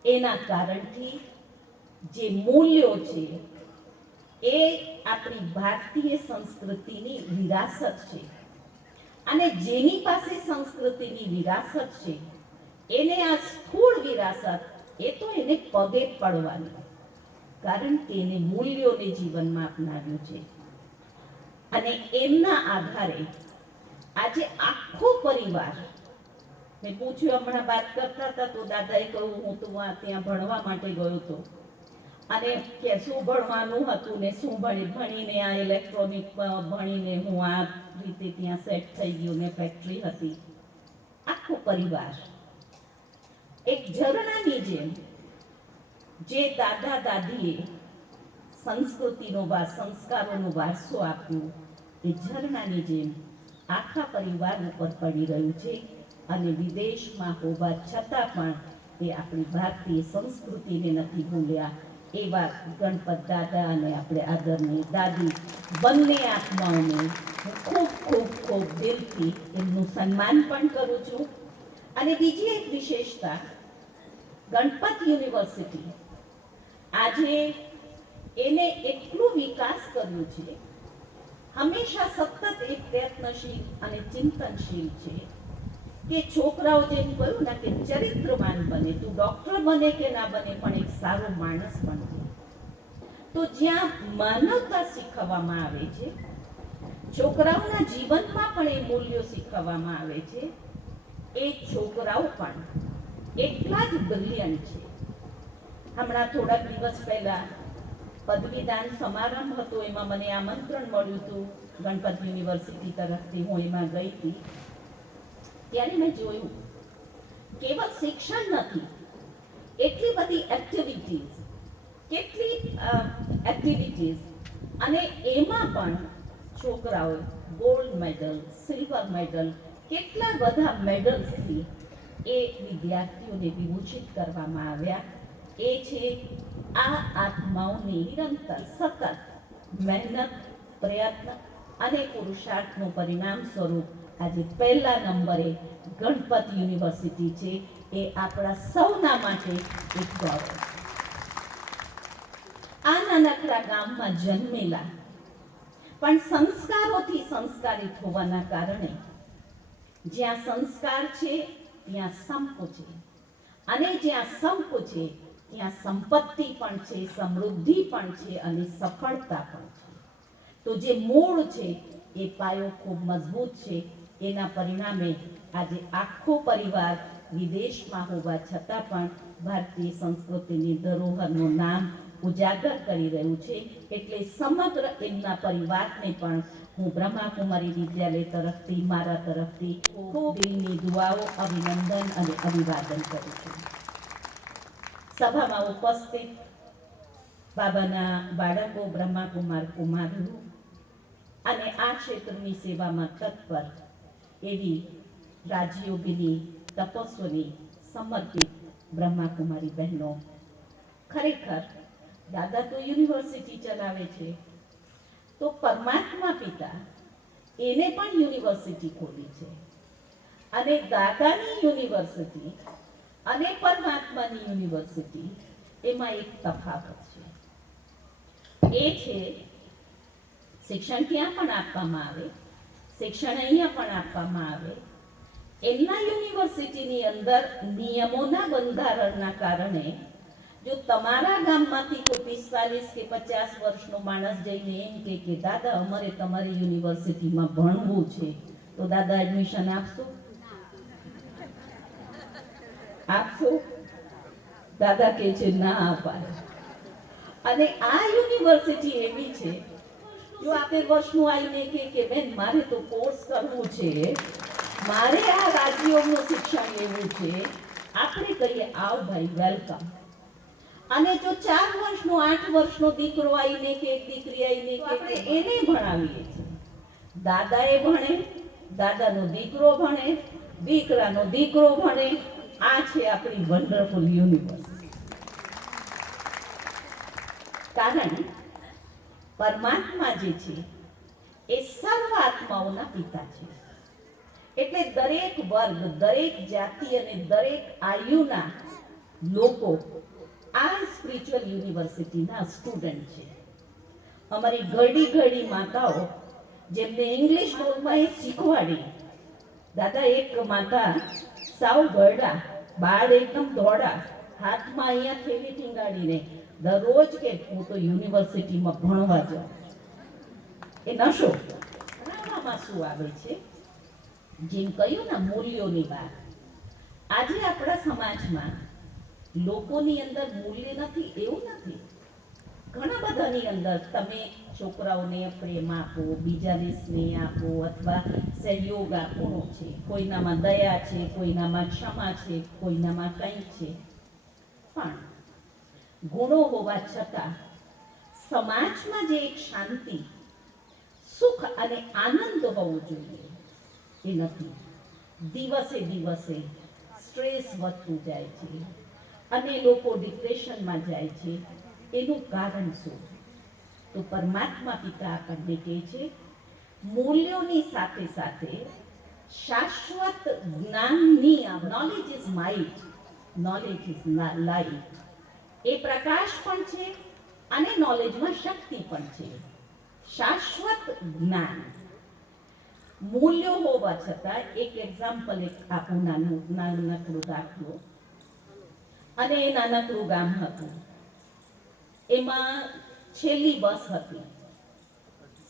એના કારણથી જે મૂલ્યો છે એ આપણી ભારતીય સંસ્કૃતિની વિરાસત છે, અને જેની પાસે સંસ્કૃતિની વિરાસત છે એને આ સ્થૂળ વિરાસત એ તો એને પગે પડવાની, કારણ કે એને મૂલ્યોને જીવનમાં અપનાવ્યું છે. અને એમના આધારે આજે આખો પરિવાર, મેં પૂછ્યું હમણાં વાત કરતા હતા તો દાદાએ કહ્યું હું તો ત્યાં ભણવા માટે ગયો હતો, અને કે શું ભણવાનું હતું ને શું ભણીને આ ઇલેક્ટ્રોનિક ભણીને હું આ રીતે ત્યાં સેટ થઈ ગયું ને ફેક્ટરી હતી. આખો પરિવાર એક ઝરણાની જેમ જે દાદા દાદીએ સંસ્કૃતિનો સંસ્કારોનો વારસો આપ્યો, એ ઝરણાની જેમ આખા પરિવાર ઉપર પડી રહ્યું છે. અને વિદેશમાં હોવા છતાં પણ એ આપણી ભારતીય સંસ્કૃતિને નથી ભૂલ્યા. એવા ગણપત દાદા અને આપણે આદરણીય દાદી બંને આત્માઓને હું ખૂબ ખૂબ ખૂબ દિલથી એમનું સન્માન પણ કરું છું. અને બીજી એક વિશેષતા, ગણપત યુનિવર્સિટી આજે એને એટલું વિકાસ કર્યું છે, હંમેશા સતત એક પ્રયત્નશીલ અને ચિંતનશીલ છે કે છોકરાઓ જેમ કહ્યું ને કે ચરિત્રવાન બને. તું ડોક્ટર બને કે ના બને પણ એક સારો માણસ બનજે. તો જ્યાં માનવતા શીખવવામાં આવે છે, છોકરાઓના જીવનમાં પણ એ મૂલ્યો શીખવવામાં આવે છે, એ છોકરાઓ પણ એટલા જ બ્રિલિયન્ટ છે. હમણાં થોડાક દિવસ પહેલા પદવીદાન સમારંભ હતો, એમાં મને આમંત્રણ મળ્યું હતું ગણપત યુનિવર્સિટી તરફથી, હું એમાં ગઈ હતી. ત્યારે મેં જોયું કેવળ શિક્ષણ નથી, એટલી બધી એક્ટિવિટીઝ, અને એમાં પણ છોકરાઓ ગોલ્ડ મેડલ, સિલ્વર મેડલ, કેટલા બધા મેડલ્સથી એ વિદ્યાર્થીઓને વિભૂષિત કરવામાં આવ્યા. એ છે આ આત્માઓની નિરંતર સતત મહેનત, પ્રયત્ન અને પુરુષાર્થનું પરિણામ સ્વરૂપ આજે પહેલા નંબરે ગણપત યુનિવર્સિટી છે. એ આપણા સૌના માટે એક ગૌરવ. આ નાનકડા ગામમાં જન્મેલા પણ સંસ્કારોથી સંસ્કારિત હોવાના કારણે જ્યાં સંસ્કાર છે ત્યાં સંપ છે, અને જ્યાં સંપ છે ત્યાં સંપત્તિ પણ છે, સમૃદ્ધિ પણ છે અને સફળતા પણ છે. તો જે મૂળ છે એ પાયો ખૂબ મજબૂત છે. એના પરિણામે આજે આખો પરિવાર વિદેશમાં હોવા છતાં પણ ભારતીય સંસ્કૃતિની ધરોહરનું નામ ઉજાગર કરી રહ્યું છે. એટલે સમગ્ર એમના પરિવારને પણ હું બ્રહ્માકુમારી વિદ્યાલય તરફથી, મારા તરફથી ખૂબ દિલની દુઆઓ, અભિનંદન અને અભિવાદન કરું છું. સભામાં ઉપસ્થિત બાબાના બાળકો, બ્રહ્માકુમાર કુમારીઓ અને આ ક્ષેત્રની સેવામાં તત્પર એવી રાજયોગીની, તપસ્વીની, સમર્પિત બ્રહ્માકુમારી બહેનો, ખરેખર દાદા તો યુનિવર્સિટી ચલાવે છે, તો પરમાત્મા પિતા એને પણ યુનિવર્સિટી ખોલી છે. અને દાદાની યુનિવર્સિટી અને પરમાત્માની યુનિવર્સિટી એમાં એક તફાવત છે. એ છે શિક્ષણ ત્યાં પણ આપવામાં આવે, શિક્ષણ અહીંયા પણ આપવામાં આવે, એમના યુનિવર્સિટીની અંદર નિયમોના બંધારણના કારણે જો તમારા ગામમાંથી કોઈ 45 કે 50 વર્ષનો માણસ જઈને એમ કે દાદા અમારે તમારી યુનિવર્સિટીમાં ભણવું છે, તો દાદા એડમિશન આપશો? આપશો? દાદા કહે છે ના અપાય. અને આ યુનિવર્સિટી એવી છે, જો 13 વર્ષનું આવીને કે બેન મારે તો કોર્સ કરવું છે, મારે આ રાજ્યોનું શિક્ષણ લેવું છે, આપણે કહીએ આવ ભાઈ વેલકમ. અને જો 4 વર્ષનો 8 વર્ષનો દીકરો આવીને કે દીકરી આવીને કે આપણે એને ભણાવીએ છીએ. દાદાએ ભણે, દાદાનો દીકરો ભણે, દીકરાનો દીકરો ભણે. આ છે આપણી વન્ડરફુલ યુનિવર્સિટી. કારણ પરમાત્મા જે છે એ સર્વ આત્માઓના પિતા છે. એટલે દરેક વર્ગ, દરેક જાતિ અને દરેક આયુના લોકો આ સ્પિરિચ્યુઅલ યુનિવર્સિટીના સ્ટુડન્ટ છે. અમારી ઘડી ઘડી માતાઓ જેમને ઇંગ્લિશ બોલમાં એ શીખવાડી. દાદા એક માતા સાવ ગરડા, બાળ એકદમ ધોળા, હાથમાં અહીંયા થેલી ટીંગાડીને દરરોજ કે હું તો યુનિવર્સિટીમાં ભણવા જાઉં. એ નશો ભણાવવામાં શું આવે છે? જેમ કહ્યું ને મૂલ્યોની વાત. આજે આપણા સમાજમાં લોકોની અંદર મૂલ્ય નથી એવું નથી. ઘણા બધાની અંદર તમે છોકરાઓને પ્રેમ આપો, બીજાને સ્નેહ આપો અથવા સહયોગ આપવાનો છે. કોઈનામાં દયા છે, કોઈનામાં ક્ષમા છે, કોઈનામાં કંઈ છે. પણ ગુણો હોવા છતાં સમાજમાં જે એક શાંતિ, સુખ અને આનંદ હોવો જોઈએ એ નથી. દિવસે દિવસે સ્ટ્રેસ વધતું જાય છે અને લોકો ડિપ્રેશનમાં જાય છે. એનું કારણ શું? તો પરમાત્મા પિતા આપણને કહે છે મૂલ્યોની સાથે સાથે શાશ્વત જ્ઞાનની, knowledge is might, knowledge is light. એ પ્રકાશ પણ છે અને નોલેજમાં શક્તિ પણ છે. શાશ્વત જ્ઞાન, મૂલ્યો હોવા છતાં એક એક્ઝામ્પલ આપું, નાનકડો દાખલો. અને એ નાનકડું ગામ હતું. એમાં છેલ્લી બસ હતી.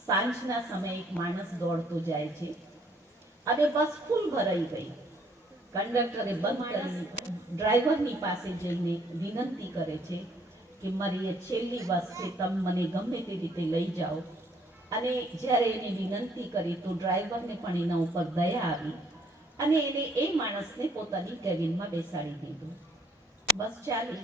સાંજના સમયે એક માણસ દોડતો જાય છે અને બસ ફૂલ ભરાઈ ગઈ. કંડક્ટરે બંધ કરી ડ્રાઈવરની પાસે જઈને વિનંતી કરે છે કે મારી એ છેલ્લી બસ છે, તમે મને ગમે તે રીતે લઈ જાઓ. અને જ્યારે એને વિનંતી કરી તો ડ્રાઈવરને પણ એના ઉપર દયા આવી અને એને એ માણસને પોતાની કેબિનમાં બેસાડી દીધું. બસ ચાલી.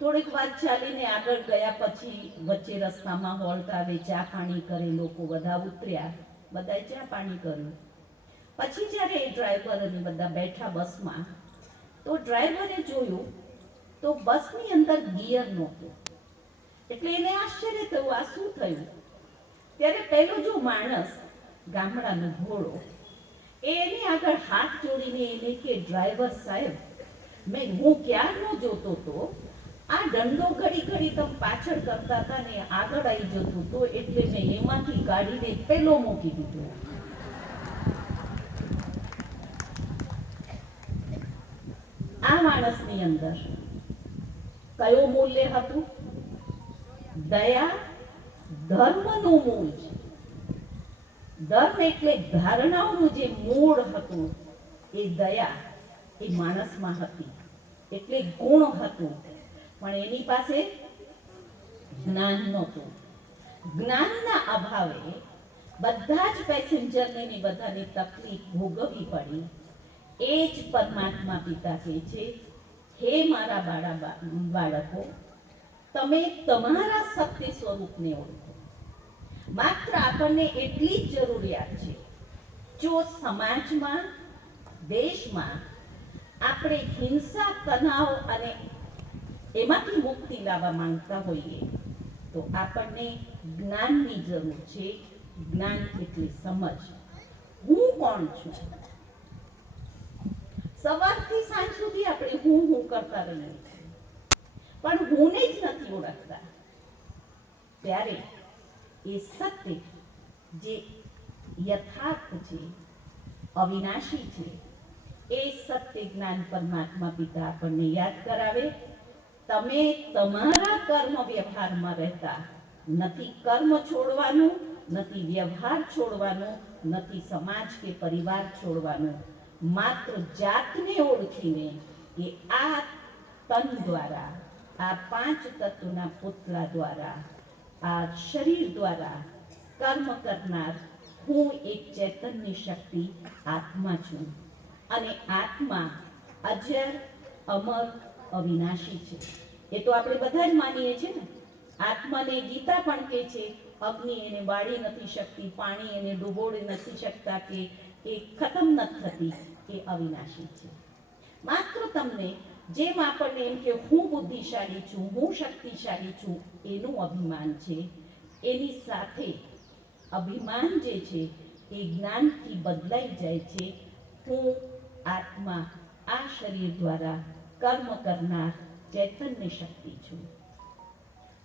થોડીક વાર ચાલીને આગળ ગયા પછી વચ્ચે રસ્તામાં હોલ્ટ આવે, ચા પાણી કરે, લોકો બધા ઉતર્યા, બધાએ ચા પાણી કર્યું. પછી જ્યારે એ ડ્રાઈવર અને બધા બેઠા બસમાં, તો ડ્રાઈવરે જોયું તો બસની અંદર ગિયર નહોતું. એટલે એને આશ્ચર્ય થયું, આ શું થયું? ત્યારે પહેલો જો માણસ, ગામડાનો ઘોડો, એની આગળ હાથ જોડીને એને કે ડ્રાઈવર સાહેબ, હું ક્યારનો જોતો તો આ દંડો ઘડી ઘડી તમે પાછળ કરતા હતા ને આગળ આવી જતું તો એટલે મેં એમાંથી કાઢીને પેલો મૂકી દીધો. આ માણસની અંદર કયો મૂલ્ય હતું? દયા, ધર્મનું મૂળ છે. ધર્મ એટલે ધારણાઓનું જે મૂળ હતું એ દયા એ માણસમાં હતી. એટલે ગુણ હતું. પણ એની પાસે જ્ઞાન નહોતું. જ્ઞાનના અભાવે બધા જ પેસેન્જરને બધાની તકલીફ ભોગવવી પડી. એ જ પરમાત્મા પિતા કહે છે, હે મારા બાળકો, તમે તમારા સત્ય સ્વરૂપને ઓળખો. માત્ર આપણને એટલી જ જરૂરિયાત છે, જો સમાજમાં, દેશમાં આપણે હિંસા, તણાવ અને એમાંથી મુક્તિ લાવવા માંગતા હોઈએ તો આપણને જ્ઞાનની જરૂર છે. જ્ઞાન એટલે સમજ. હું કોણ છું? સવારથી સાંજ સુધી આપણે હું કરતા રહીએ છીએ, પણ હુંને જ નથી ઓળખતા. ત્યારે એ સત્ય જે યથાર્થ છે, અવિનાશી છે, એ સત્ય જ્ઞાન પરમાત્મા પિતા આપણને યાદ કરાવે. તમે તમારા કર્મ વ્યવહારમાં રહેતા નથી, કર્મ છોડવાનું નથી, વ્યવહાર છોડવાનું નથી, સમાજ કે પરિવાર છોડવાનું, માત્ર જાતને ઓળખીને કે આ તન દ્વારા, આ પાંચ તત્વના પુતળા દ્વારા, આ શરીર દ્વારા કર્મ કરનાર હું એક ચૈતન્ય શક્તિ આત્મા છું અને આત્મા અજર, અમર, અવિનાશી છે. એ તો આપણે બધા જ માનીએ છીએ ને. આત્માને ગીતા પણ કહે છે અગ્નિ એને બાળી નથી શકતી, પાણી એને ડૂબોળી નથી શકતા, કે એ ખતમ નથી થતી, એ અવિનાશી છે. માત્ર તમને જેમ આપણને એમ કે હું બુદ્ધિશાળી છું, હું શક્તિશાળી છું, એનું અભિમાન છે, એની સાથે અભિમાન જે છે એ જ્ઞાનથી બદલાઈ જાય છે. હું આત્મા આ શરીર દ્વારા કર્મ કરનાર ચૈતન્ય શક્તિ છું.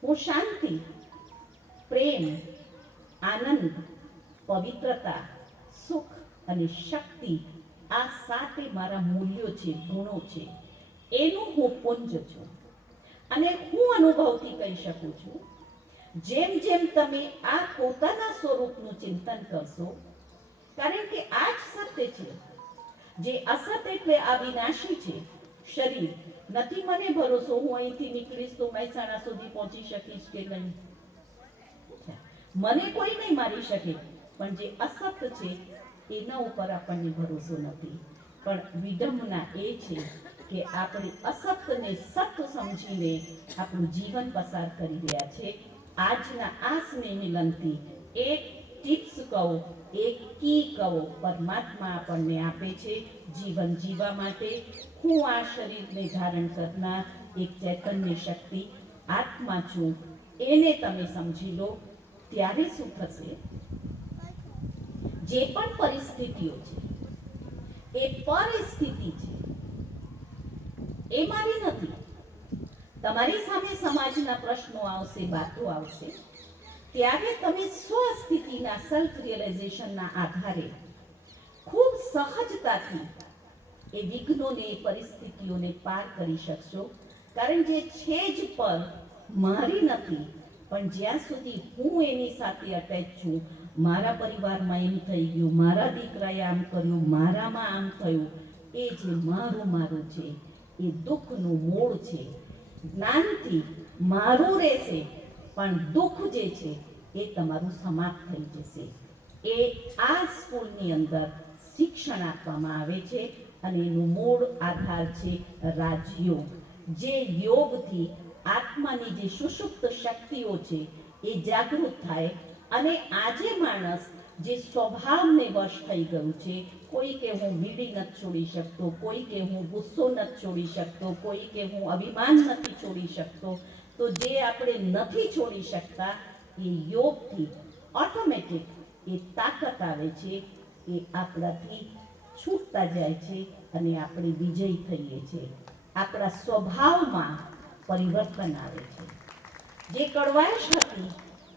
હું શાંતિ, પ્રેમ, આનંદ, પવિત્રતા, સુખ અને શક્તિ, આ સાતે મારા મૂલ્યો છે, ગુણો છે, એનું હું પુંજ છું. અને હું અનુભવથી કહી શકું છું, જેમ જેમ તમે આ પોતાના સ્વરૂપનું ચિંતન કરશો, કારણ કે આ જ સત્ય છે. જે અસત એટલે અવિનાશી છે. શરીર નથી, મને ભરોસો હું અહીંથી નીકળીશ તો મહેસાણા સુધી પહોંચી શકીશ કે નહીં, મને કોઈ નહીં મારી શકે, પણ જે અસત છે એના ઉપર આપણને ભરોસો નથી. પણ વિડંબના એ છે કે આપણે અસતને સત સમજીને આપણું જીવન પસાર કરી રહ્યા છે. આજના આ સ્નેહ મિલનથી એક ટિપ્સ કહો, એક કી કહો, પરમાત્મા આપણને આપે છે જીવન જીવવા માટે. હું આ શરીરને ધારણ કરનાર એક ચૈતન્ય શક્તિ આત્મા છું, એને તમે સમજી લો. ત્યારે શું થશે? જે પણ પરિસ્થિતિઓ છે એ પરિસ્થિતિ છે, એ મારી નથી. તમારી સામે સમાજના પ્રશ્નો આવશે, વાતો આવશે, ત્યારે તમે સ્વસ્થિતિના સેલ્ફ રિયલાઇઝેશનના આધારે ખૂબ સહજતાથી એ વિઘ્નોને, પરિસ્થિતિઓને પાર કરી શકશો. કારણ જે છે જ પર મારી નથી, પણ જ્યાં સુધી હું એની સાથે અટેચ છું, મારા પરિવારમાં એમ થઈ ગયું, મારા દીકરાએ આમ કર્યું, મારામાં આમ થયું, એ જે મારું મારું છે એ દુઃખનું મૂળ છે. જ્ઞાનથી મારું રહેશે, પણ દુઃખ જે છે એ તમારું સમાપ્ત થઈ જશે. એ આ સ્કૂલની અંદર શિક્ષણ આપવામાં આવે છે અને એનું મૂળ આધાર છે રાજયોગ. જે યોગથી આત્માની જે સુષુપ્ત શક્તિઓ છે એ જાગૃત થાય અને આજે માણસ જે સ્વભાવને વશ થઈ ગયું છે, કોઈ કે હું બીડી નથી છોડી શકતો, કોઈ કે હું ગુસ્સો નથી છોડી શકતો, કોઈ કે હું અભિમાન નથી છોડી શકતો, તો જે આપણે નથી છોડી શકતા એ યોગથી ઓટોમેટિક એ તાકાત આવે છે, એ આપણાથી છૂટતા જાય છે અને આપણે વિજયી થઈએ છીએ. આપણા સ્વભાવમાં પરિવર્તન આવે છે. જે કડવાશ હતી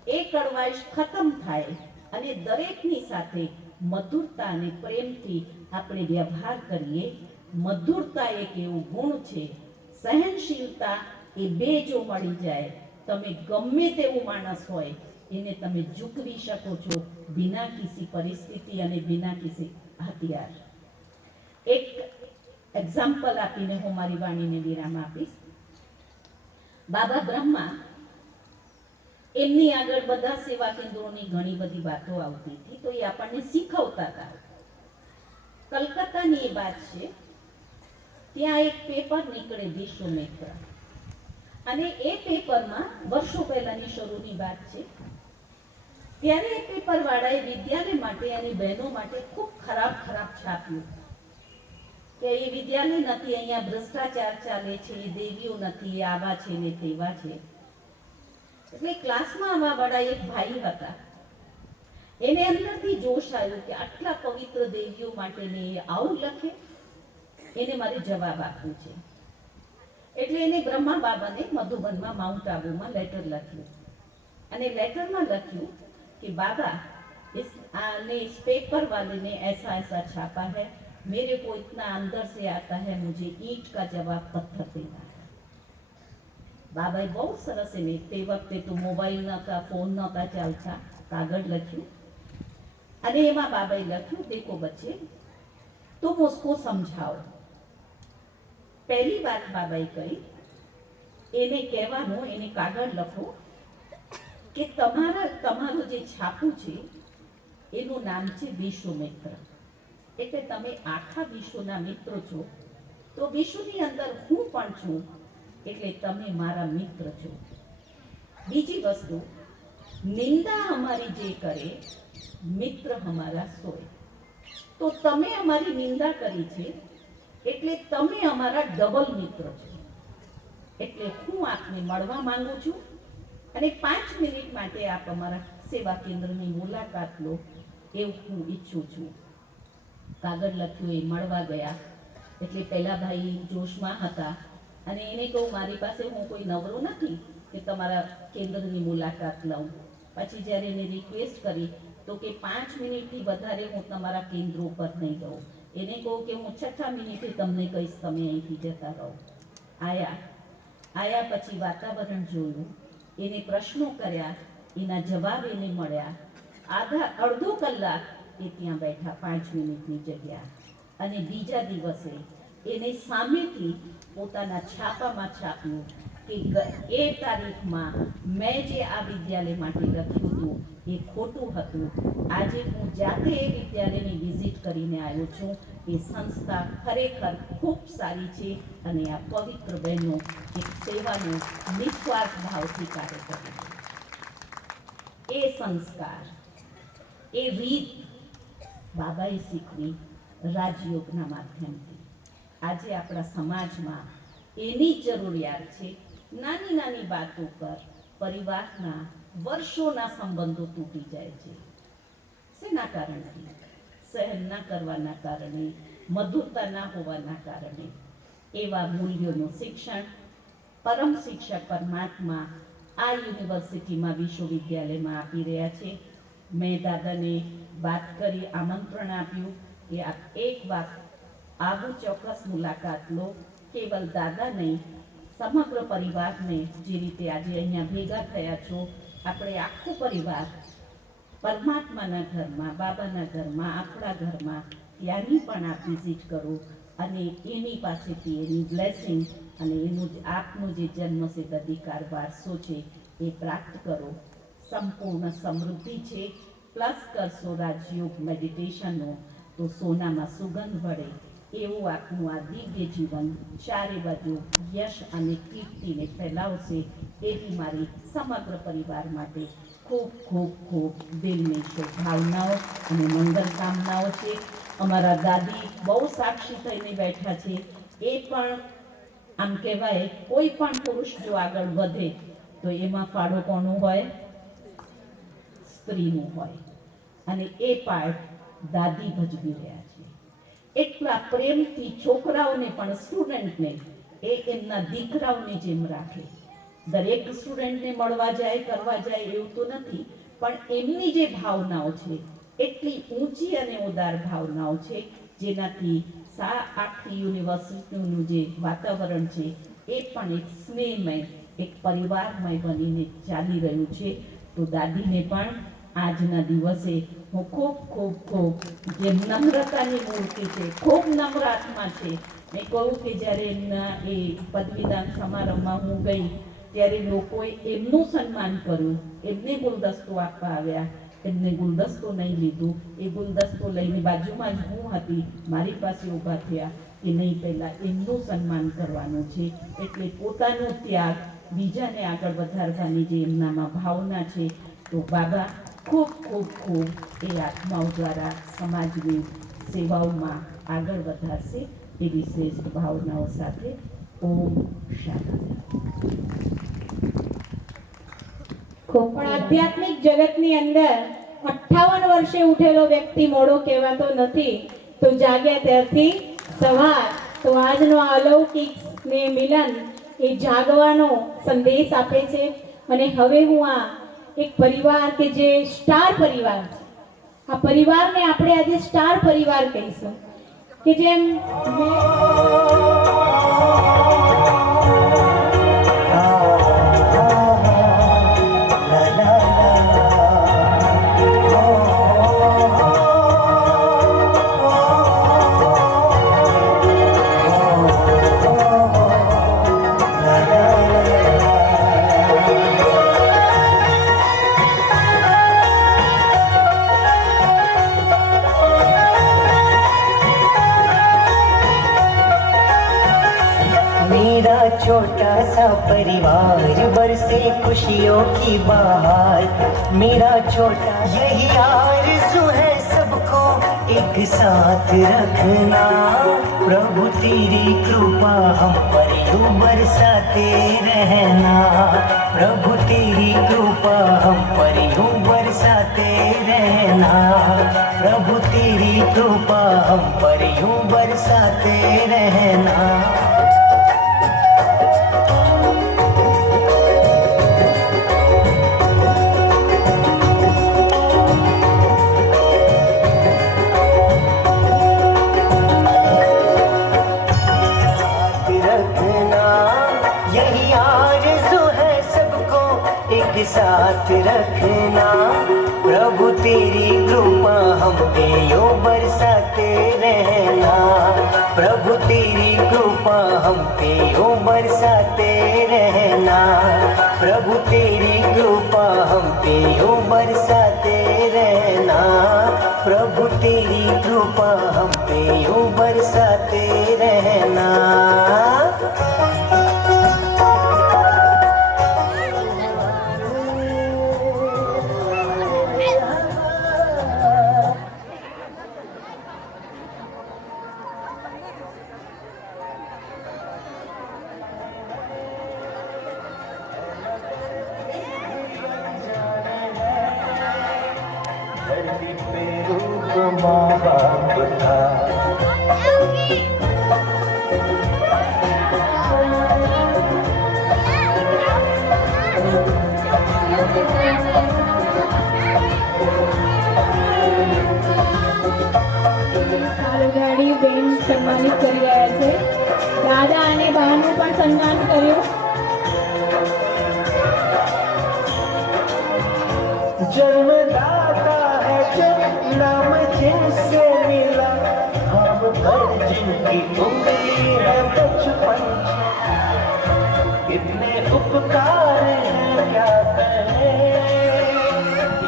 એ કડવાશ ખતમ થાય અને દરેકની સાથે મધુરતા અને પ્રેમથી આપણે વ્યવહાર કરીએ. મધુરતા એક એવું ગુણ છે, સહનશીલતા એ બે જો મળી જાય, તમે ગમે તેવું માણસ હોય એને તમે ઝૂકવી શકો છો બિના કિસી પરિસ્થિતિ અને બિના કિસી હથિયાર. એક એક્ઝામ્પલ આપીને હું મારી વાણીને વિરામ આપીશ. બાબા બ્રહ્મા, એમની આગળ બધા સેવા કેન્દ્રોની ઘણી બધી વાતો આવતી હતી, તો એ આપણને શીખવતા હતા. કલકત્તાની એ વાત છે, ત્યાં એક પેપર નીકળે વિશ્વમિત્ર, અને એ પેપરમાં વર્ષો પહેલાની શરૂની વાત છે. ત્યારે એ પેપર વાળાએ વિદ્યાલય માટે અને બહેનો માટે ખૂબ ખરાબ છાપ્યું કે એ વિદ્યાલય નથી, અહીંયા ભ્રષ્ટાચાર ચાલે છે, દેવીઓ નથી, આવા છે ને તેવા છે. એટલે ક્લાસમાં આવા વાળા એક ભાઈ હતા, એને અંદરથી જોશ આવ્યો કે આટલા પવિત્ર દેવીઓ માટે ને આવું લખે, એને મારે જવાબ આપવું છે. એટલે એને બ્રહ્મા બાબાને મધુબનમાં માઉન્ટ આબુમાં લેટર લખ્યું અને લેટરમાં લખ્યું कि बाबा इस पेपर वाले ने ऐसा ऐसा छापा है, मेरे को इतना अंदर से आता है, मुझे ईंट का जवाब पत्थर देना है। बाबाए बહુ સરસ એને તે વખતે તો મોબાઈલ નહોતા, ફોન નહોતા ચાલતા, કાગળ લખ્યું અને એમાં બાબાએ લખ્યું, देखो बच्चे तुम उसको समझाओ। પહેલી વાત બાબાએ કહી, એને કહેવાનું, એને કાગળ લખો કે તમારું જે છાપું છે એનું નામ છે વિશ્વમિત્ર, એટલે તમે આખા વિશ્વના મિત્રો છો, તો વિશ્વની અંદર હું પણ છું, એટલે તમે મારા મિત્ર છો। બીજી વસ્તુ, નિંદા અમારી જે કરે મિત્ર हमारा सोए, તો તમે અમારી નિંદા કરી છે એટલે તમે અમારા ડબલ મિત્ર છો। એટલે હું આપને મળવા માંગુ છું અને 5 મિનિટ માટે આપ અમારા સેવા કેન્દ્રની મુલાકાત લો એવું હું ઈચ્છું છું। કાગળ લખ્યું, એ મળવા ગયા એટલે પહેલા ભાઈ જોશમાં હતા અને એને કહું, મારી પાસે હું કોઈ નવરો નથી કે તમારા કેન્દ્રની મુલાકાત લઉં। પછી જ્યારે એને રિક્વેસ્ટ કરી તો કે 5 મિનિટથી વધારે હું તમારા કેન્દ્રો પર નહીં રહું। એને કહું કે હું 6ઠા મિનિટે તમને કહીશ, તમે અહીંથી જતા રહો। આયા પછી વાતાવરણ જોયું, એને પ્રશ્નો કર્યા, એના જવાબ એને મળ્યા। અડધો કલાક એ ત્યાં બેઠા 5 મિનિટની જગ્યા અને બીજા દિવસે એને સામેથી પોતાના છાપામાં છાપ્યું કે એ તારીખમાં મેં જે આ વિદ્યાલય માટે લખ્યું હતું એ ખોટું હતું। આજે હું જાતે એ વિદ્યાલયની વિઝિટ કરીને આવ્યો છું। એ સંસ્થા ખરેખર ખૂબ સારી છે અને આ પવિત્ર બહેનો એક સેવાનો નિસ્વાર્થ ભાવથી કાર્ય કરે છે। એ સંસ્કાર, એ રીત બાબાએ શીખવી રાજયોગના માધ્યમથી। આજે આપણા સમાજમાં એની જરૂરિયાત છે। નાની નાની બાતો પર પરિવારના વર્ષોના સંબંધો તૂટી જાય છે। શેના કારણથી? સહન ના કરવાના કારણે, મધુરતા ના હોવાના કારણે। એવા મૂલ્યોનું શિક્ષણ પરમ શિક્ષક પરમાત્મા આ યુનિવર્સિટીમાં વિશ્વવિદ્યાલયમાં આપી રહ્યા છે। મેં દાદાને વાત કરી, આમંત્રણ આપ્યું કે આપ એક વાર આવું ચોક્કસ મુલાકાત લો। કેવલ દાદા નહીં, સમગ્ર પરિવારને જે રીતે આજે અહીંયા ભેગા થયા છો, આપણે આખો પરિવાર પરમાત્માના ઘરમાં, બાબાના ઘરમાં, આપણા ઘરમાં, ત્યાંની પણ આપ વિઝિટ કરો અને એની પાસેથી એની બ્લેસિંગ અને એનું આપનો જે જન્મસિદ્ધ અધિકાર વારસો છે એ પ્રાપ્ત કરો। સંપૂર્ણ સમૃદ્ધિ છે, પ્લસ કરશો રાજયોગ મેડિટેશનનો તો સોનામાં સુગંધ વળે એવું આપનું આ દિવ્ય જીવન ચારે બાજુ યશ અને કીર્તિને ફેલાવશે એવી મારી સમગ્ર પરિવાર માટે ખૂબ ખૂબ ખૂબ દિલની શુભભાવનાઓ અને મંગલ કામનાઓ છે। અમારા દાદી બહુ સાક્ષી થઈને બેઠા છે। એ પણ આમ કહેવાય, કોઈ પણ પુરુષ જો આગળ વધે તો એમાં ફાળો કોનો હોય? સ્ત્રીનો હોય અને એ પાર્ટ દાદી ભજવી રહ્યા છે। એટલા પ્રેમથી છોકરાઓને પણ, સ્ટુડન્ટને એ એમના દીકરાઓને જેમ રાખે। દરેક સ્ટુડન્ટને મળવા જાય, કરવા જાય એવું તો નથી, પણ એમની જે ભાવનાઓ છે એટલી ઊંચી અને ઉદાર ભાવનાઓ છે જેનાથી આખી યુનિવર્સિટીનું જે વાતાવરણ છે એ પણ એક સ્નેહમય, એક પરિવારમય બનીને ચાલી રહ્યું છે। તો દાદીને પણ આજના દિવસે હું ખૂબ ખૂબ ખૂબ, જે નમ્રતાની મૂર્તિ છે, ખૂબ નમ્ર આત્મા છે। મેં કહ્યું કે જ્યારે એમના એ પદવીદાન સમારંભમાં હું ગઈ ત્યારે લોકોએ એમનું સન્માન કર્યું, એમને ગુલદસ્તો આપવા આવ્યા, એમને ગુલદસ્તો નહીં લીધું। એ ગુલદસ્તો લઈને બાજુમાં જ હું હતી, મારી પાસે ઊભા થયા કે નહીં, પહેલાં એમનું સન્માન કરવાનું છે। એટલે પોતાનો ત્યાગ, બીજાને આગળ વધારવાની જે એમનામાં ભાવના છે, તો બાબા ખૂબ ખૂબ ખૂબ એ આત્માઓ દ્વારા સમાજની સેવાઓમાં આગળ વધારશે એવી શ્રેષ્ઠ ભાવનાઓ સાથે। ઓમ શાંતિ। પણ આધ્યાત્મિક જગતની અંદર 58 વર્ષે ઉઠેલો વ્યક્તિ મોડો કહેવાતો નથી, તો જાગ્યા ત્યારથી સવાર। તો આજનો આ અલૌકિક સ્નેહ મિલન એ જાગવાનો સંદેશ આપે છે। અને હવે હું આ એક પરિવાર કે જે સ્ટાર પરિવાર છે, આ પરિવારને આપણે આજે સ્ટાર પરિવાર કહીશું। કે જેમ મેં मेरा छोटा सा परिवार बरसे खुशियों की बहार। मेरा छोटा यही आरज़ू है सबको एक साथ रखना। प्रभु तेरी कृपा हम पर यूं बरसाते रहना। प्रभु तेरी कृपा हम पर यूं बरसाते रहना। प्रभु तेरी कृपा हम पर यूं बरसाते रहना। साथ रखना। प्रभु तेरी कृपा हम पे यूं बरसाते रहना। प्रभु तेरी कृपा हम पे यूं बरसाते रहना। प्रभु तेरी कृपा हम पे यूं बरसाते रहना। प्रभु तेरी कृपा हम पे यूं बरसाते रहना। माँ बाप था સાલુગાડી બેન સન્માનિત કરી રહ્યા છે. દાદા અને બહાનું પણ સન્માન કર્યું. जन्मदाता है जब नाम जिनसे मिला। हम पर जिनकी उंगली है बचपन से। कितने उपकार हैं क्या कहें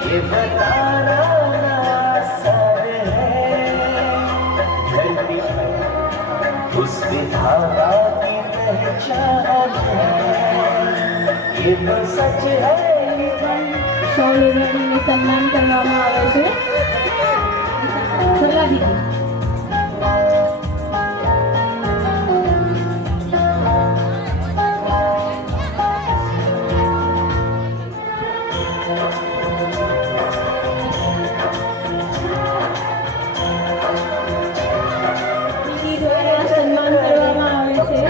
ये बताना ना आसान है। धरती पर उस विधाता की पहचान है ये तो सच है। સૌલિંગને સન્માન કરવામાં આવે છે. સલાહ દીધી. દીદી દ્વારા સન્માન કરવામાં આવે છે.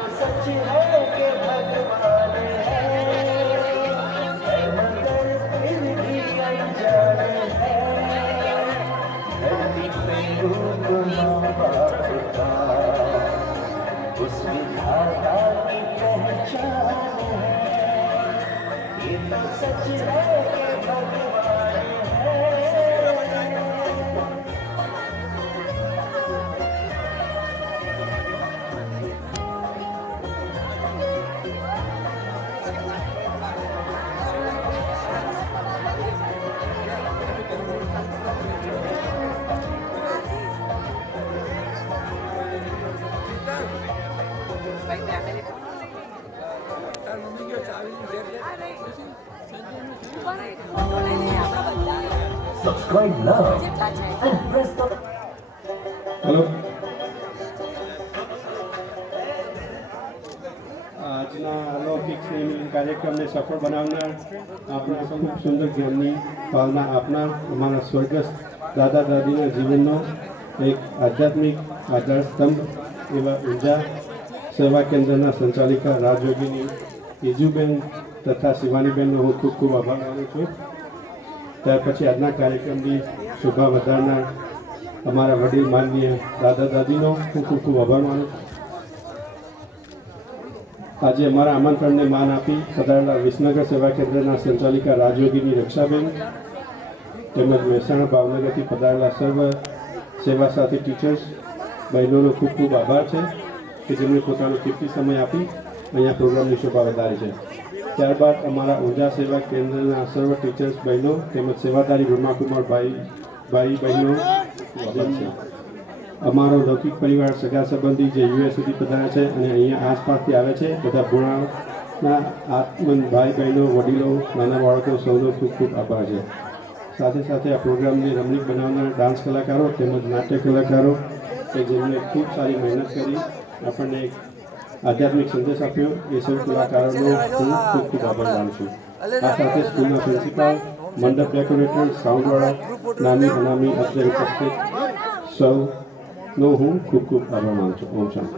तो सच है कि भगवान है मगर फिर भी अनजान है। धरती पे रूप माँ बाप का उस विधाता की पहचान है। ये तो सच है कि भगवान है। Subscribe now and press the hello, આજના અલૌકિક સ્નેહ મિલન કાર્યક્રમને સફળ બનાવનાર આપણા ખૂબ સુંદર જ્ઞાનની ભાવના આપનાર અમારા સ્વર્ગસ્થ દાદા દાદીના જીવનનો એક આધ્યાત્મિક આધાર સ્તંભ એવા ઊંઝા સેવા કેન્દ્રના સંચાલિકા રાજયોગીની ઈજુબેન તથા શિવાનીબેનનો હું ખૂબ ખૂબ આભાર માનું છું. ત્યાર પછી આજના કાર્યક્રમની શોભા વધારનાર અમારા વડીલ માનનીય દાદા દાદીનો હું ખૂબ ખૂબ આભાર માનું છું. આજે અમારા આમંત્રણને માન આપી પધારેલા વિસનગર સેવા કેન્દ્રના સંચાલિકા રાજયોગીની રક્ષાબેન તેમજ મહેસાણા ભાવનગરથી પધારેલા સર્વ સેવા સાથી ટીચર્સ બહેનોનો ખૂબ ખૂબ આભાર છે કે જેમણે પોતાનો કિંમતી સમય આપી અહીંયા પ્રોગ્રામની શોભા વધારી છે. ત્યારબાદ અમારા ઊંઝા સેવા કેન્દ્રના સર્વ ટીચર્સ બહેનો તેમજ સેવાદારી બ્રહ્માકુમાર ભાઈ બહેનો આભાર છે. અમારો લૌકિક પરિવાર સગા સંબંધી જે યુએસએથી પધાર્યા છે અને અહીંયા આસપાસથી આવે છે બધા ભુણાના આત્મન ભાઈ બહેનો વડીલો નાના બાળકો સૌનો ખૂબ ખૂબ આભાર છે. સાથે સાથે આ પ્રોગ્રામને રમણીક બનાવનાર ડાન્સ કલાકારો તેમજ નાટ્ય કલાકારો કે જેમણે ખૂબ સારી મહેનત કરી આપણને એક આધ્યાત્મિક સંદેશ આપ્યો એ સૌ કલાકારોનો હું ખૂબ ખૂબ આભાર માનું છું. આ સાથે સ્કૂલના પ્રિન્સિપાલ, મંડપ ડેકોરેટર, સાઉન્ડવાળા, નામી અનામી અત્રે ઉપસ્થિત સૌનો હું ખૂબ ખૂબ આભાર માનું છું. ઓમ શાંતિ.